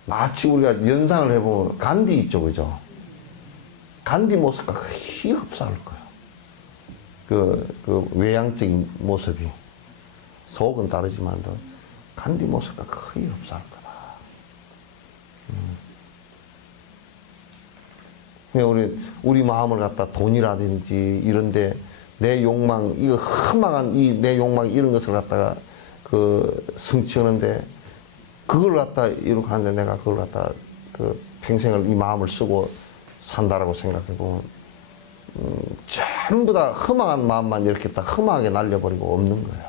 마치 우리가 연상을 해보면 간디 있죠, 그죠? 간디 모습과 거의 흡사할 거예요. 그 외향적인 모습이 속은 다르지만도 간디 모습과 거의 흡사할 거다. 우리 마음을 갖다 돈이라든지 이런데 내 욕망, 이거 흠악한 내 욕망 이런 것을 갖다가 성취하는데 그걸 갖다 이렇게 하는데 내가 그걸 갖다 평생을 이 마음을 쓰고 산다라고 생각해보면 전부 다 흠악한 마음만 이렇게 딱 흠악하게 날려버리고 없는 거예요.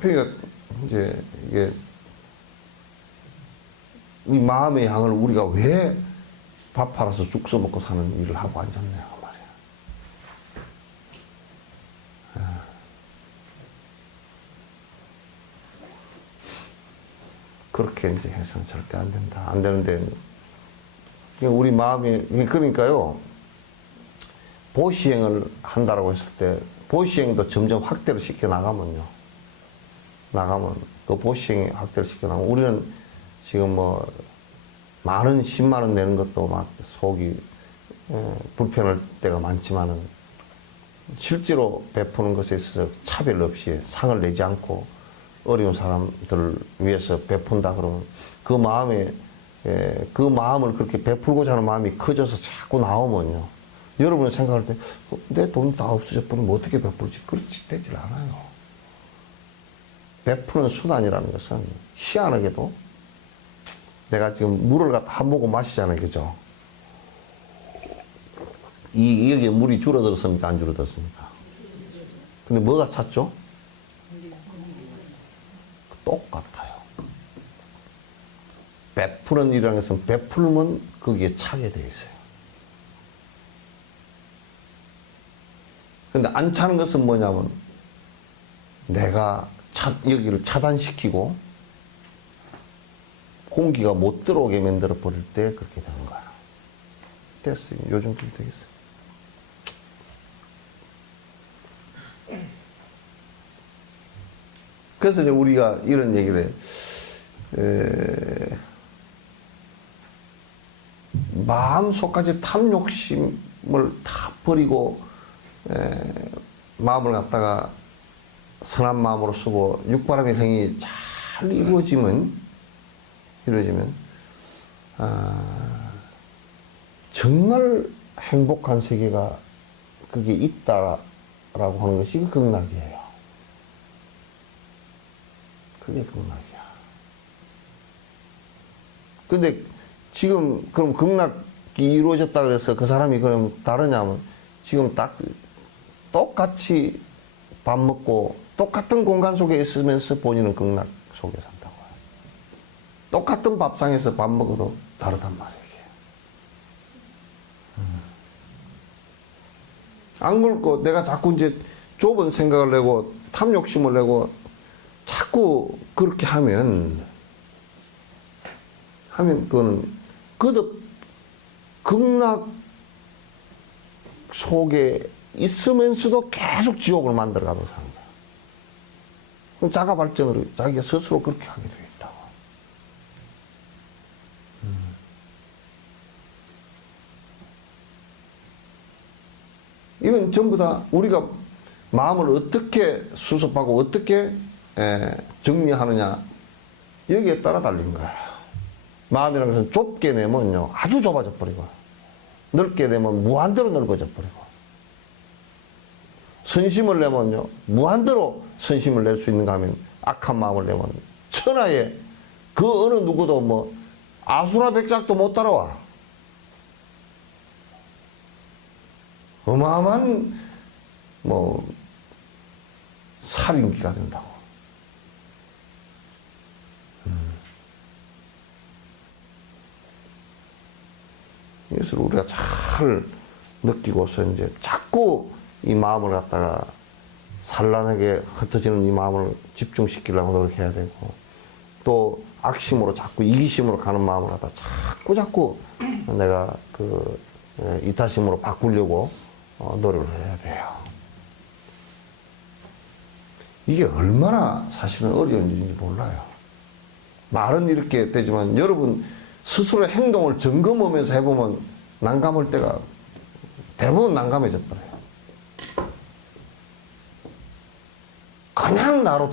그러니까 이제 이게 이 마음의 향을 우리가 왜 밥 팔아서 죽 써먹고 사는 일을 하고 앉았냐 말이야. 그렇게 이제 해서는 절대 안 된다. 안 되는데 우리 마음이 그러니까요. 보시행을 한다라고 했을 때 보시행도 점점 확대를 시켜 나가면 그 보시행이 확대를 시켜 나가면 우리는 지금 많은 10만 원 내는 것도 막 속이 불편할 때가 많지만은 실제로 베푸는 것에 있어서 차별 없이 상을 내지 않고 어려운 사람들을 위해서 베푼다 그러면 그 마음을 그렇게 베풀고자 하는 마음이 커져서 자꾸 나오면요. 여러분이 생각할 때 내 돈 다 없어져 버리면 어떻게 베풀지? 그렇지 되질 않아요. 베푸는 수단이라는 것은 희한하게도 내가 지금 물을 갖다 한 모금 마시잖아요. 그죠? 여기에 물이 줄어들었습니까? 안 줄어들었습니까? 근데 뭐가 찼죠? 똑같아요. 베푸는 일이라는 것은 베풀면 거기에 차게 돼 있어요. 근데 안 차는 것은 뭐냐면 내가 여기를 차단시키고 공기가 못 들어오게 만들어 버릴 때 그렇게 되는 거야. 됐어요. 요즘 좀 되겠어요. 그래서 이제 우리가 이런 얘기를 해. 마음속까지 탐욕심을 다 버리고 마음을 갖다가 선한 마음으로 쓰고 육바람의 행위 잘 이루어지면 정말 행복한 세계가 그게 있다라고 하는 것이 극락이에요. 그게 극락이야. 근데 지금 그럼 극락이 이루어졌다 그래서 그 사람이 그럼 다르냐면 지금 딱 똑같이 밥 먹고 똑같은 공간 속에 있으면서 본인은 극락 속에 산다고 해요. 똑같은 밥상에서 밥 먹어도 다르단 말이에요. 안 그렇고 내가 자꾸 이제 좁은 생각을 내고 탐욕심을 내고 자꾸 그렇게 하면 그거는 그도 극락 속에 있으면서도 계속 지옥을 만들어가도 사는 거야. 그럼 자가 발전을 자기가 스스로 그렇게 하게 되어 있다고. 이건 전부 다 우리가 마음을 어떻게 수습하고 어떻게 정리하느냐 여기에 따라 달린 거예요. 마음이라는 것은 좁게 내면요 아주 좁아져 버리고 넓게 내면 무한대로 넓어져 버리고 선심을 내면요 무한대로 선심을 낼 수 있는가 하면 악한 마음을 내면 천하에 그 어느 누구도 뭐 아수라 백작도 못 따라와. 어마어마한 뭐 살인기가 된다고. 이것을 우리가 잘 느끼고서 이제 자꾸 이 마음을 갖다가 산란하게 흩어지는 이 마음을 집중시키려고 노력해야 되고 또 악심으로 자꾸 이기심으로 가는 마음을 갖다 자꾸 내가 그 이타심으로 바꾸려고 노력을 해야 돼요. 이게 얼마나 사실은 어려운 일인지 몰라요. 말은 이렇게 되지만 여러분 스스로 행동을 점검하면서 해보면 난감할 때가 대부분 난감해져 버려요. 그냥 나로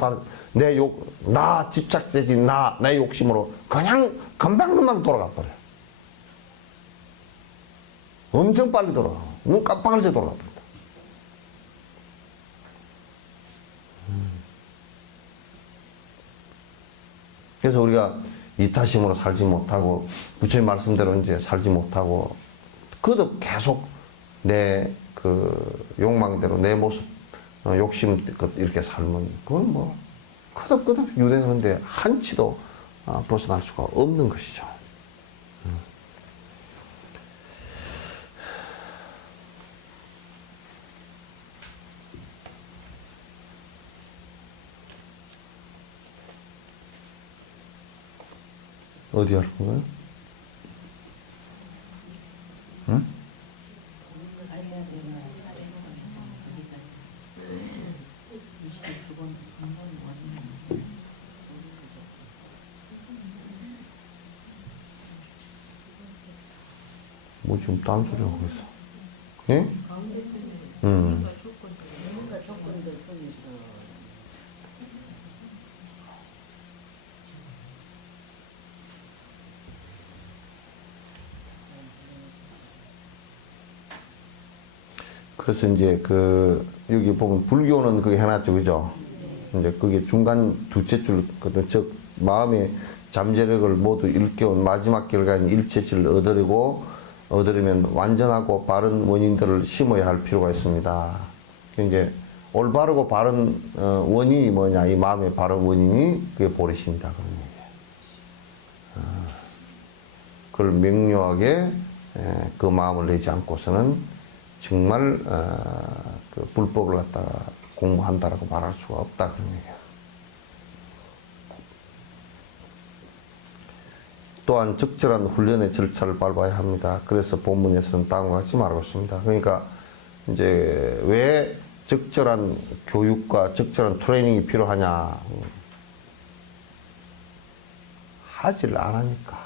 나 집착되지 내 욕심으로 그냥 금방금방 돌아가 버려요. 엄청 빨리 돌아가. 눈 깜빡할 새 돌아가 버린다. 그래서 우리가 이타심으로 살지 못하고 부처님 말씀대로 이제 살지 못하고 그도 계속 내 그 욕망대로 내 모습 욕심 이렇게 살면 그건 뭐 끄덕끄덕 유행하는데 한치도 벗어날 수가 없는 것이죠. 어디 할 거예요? 응? 뭐 지금 딴소리 하고 있어? 예? 그래서 이제 여기 보면 불교는 그게 해놨죠, 그죠? 이제 그게 중간 두째 줄, 즉, 마음의 잠재력을 모두 일깨운 마지막 결과인 일체질을 얻으려면 완전하고 바른 원인들을 심어야 할 필요가 있습니다. 이제 올바르고 바른 원인이 뭐냐, 이 마음의 바른 원인이 그게 보리심이다. 그런 얘기예요. 그걸 명료하게 그 마음을 내지 않고서는 정말 그 불법을 갖다가 공부한다라고 말할 수가 없다 그런 얘기예요. 또한 적절한 훈련의 절차를 밟아야 합니다. 그래서 본문에서는 다음과 같이 말하고 있습니다. 그러니까 이제 왜 적절한 교육과 적절한 트레이닝이 필요하냐? 하지를 안 하니까.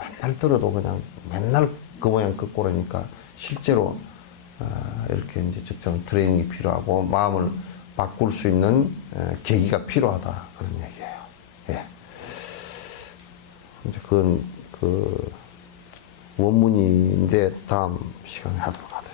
맨날 들어도 그냥 맨날 그 모양 그 꼴이니까 실제로 이렇게 이제 적절한 트레이닝이 필요하고 마음을 바꿀 수 있는 계기가 필요하다 그런 얘기예요. 예. 이제 그건 그 원문인데 다음 시간에 하도록 하겠습니다.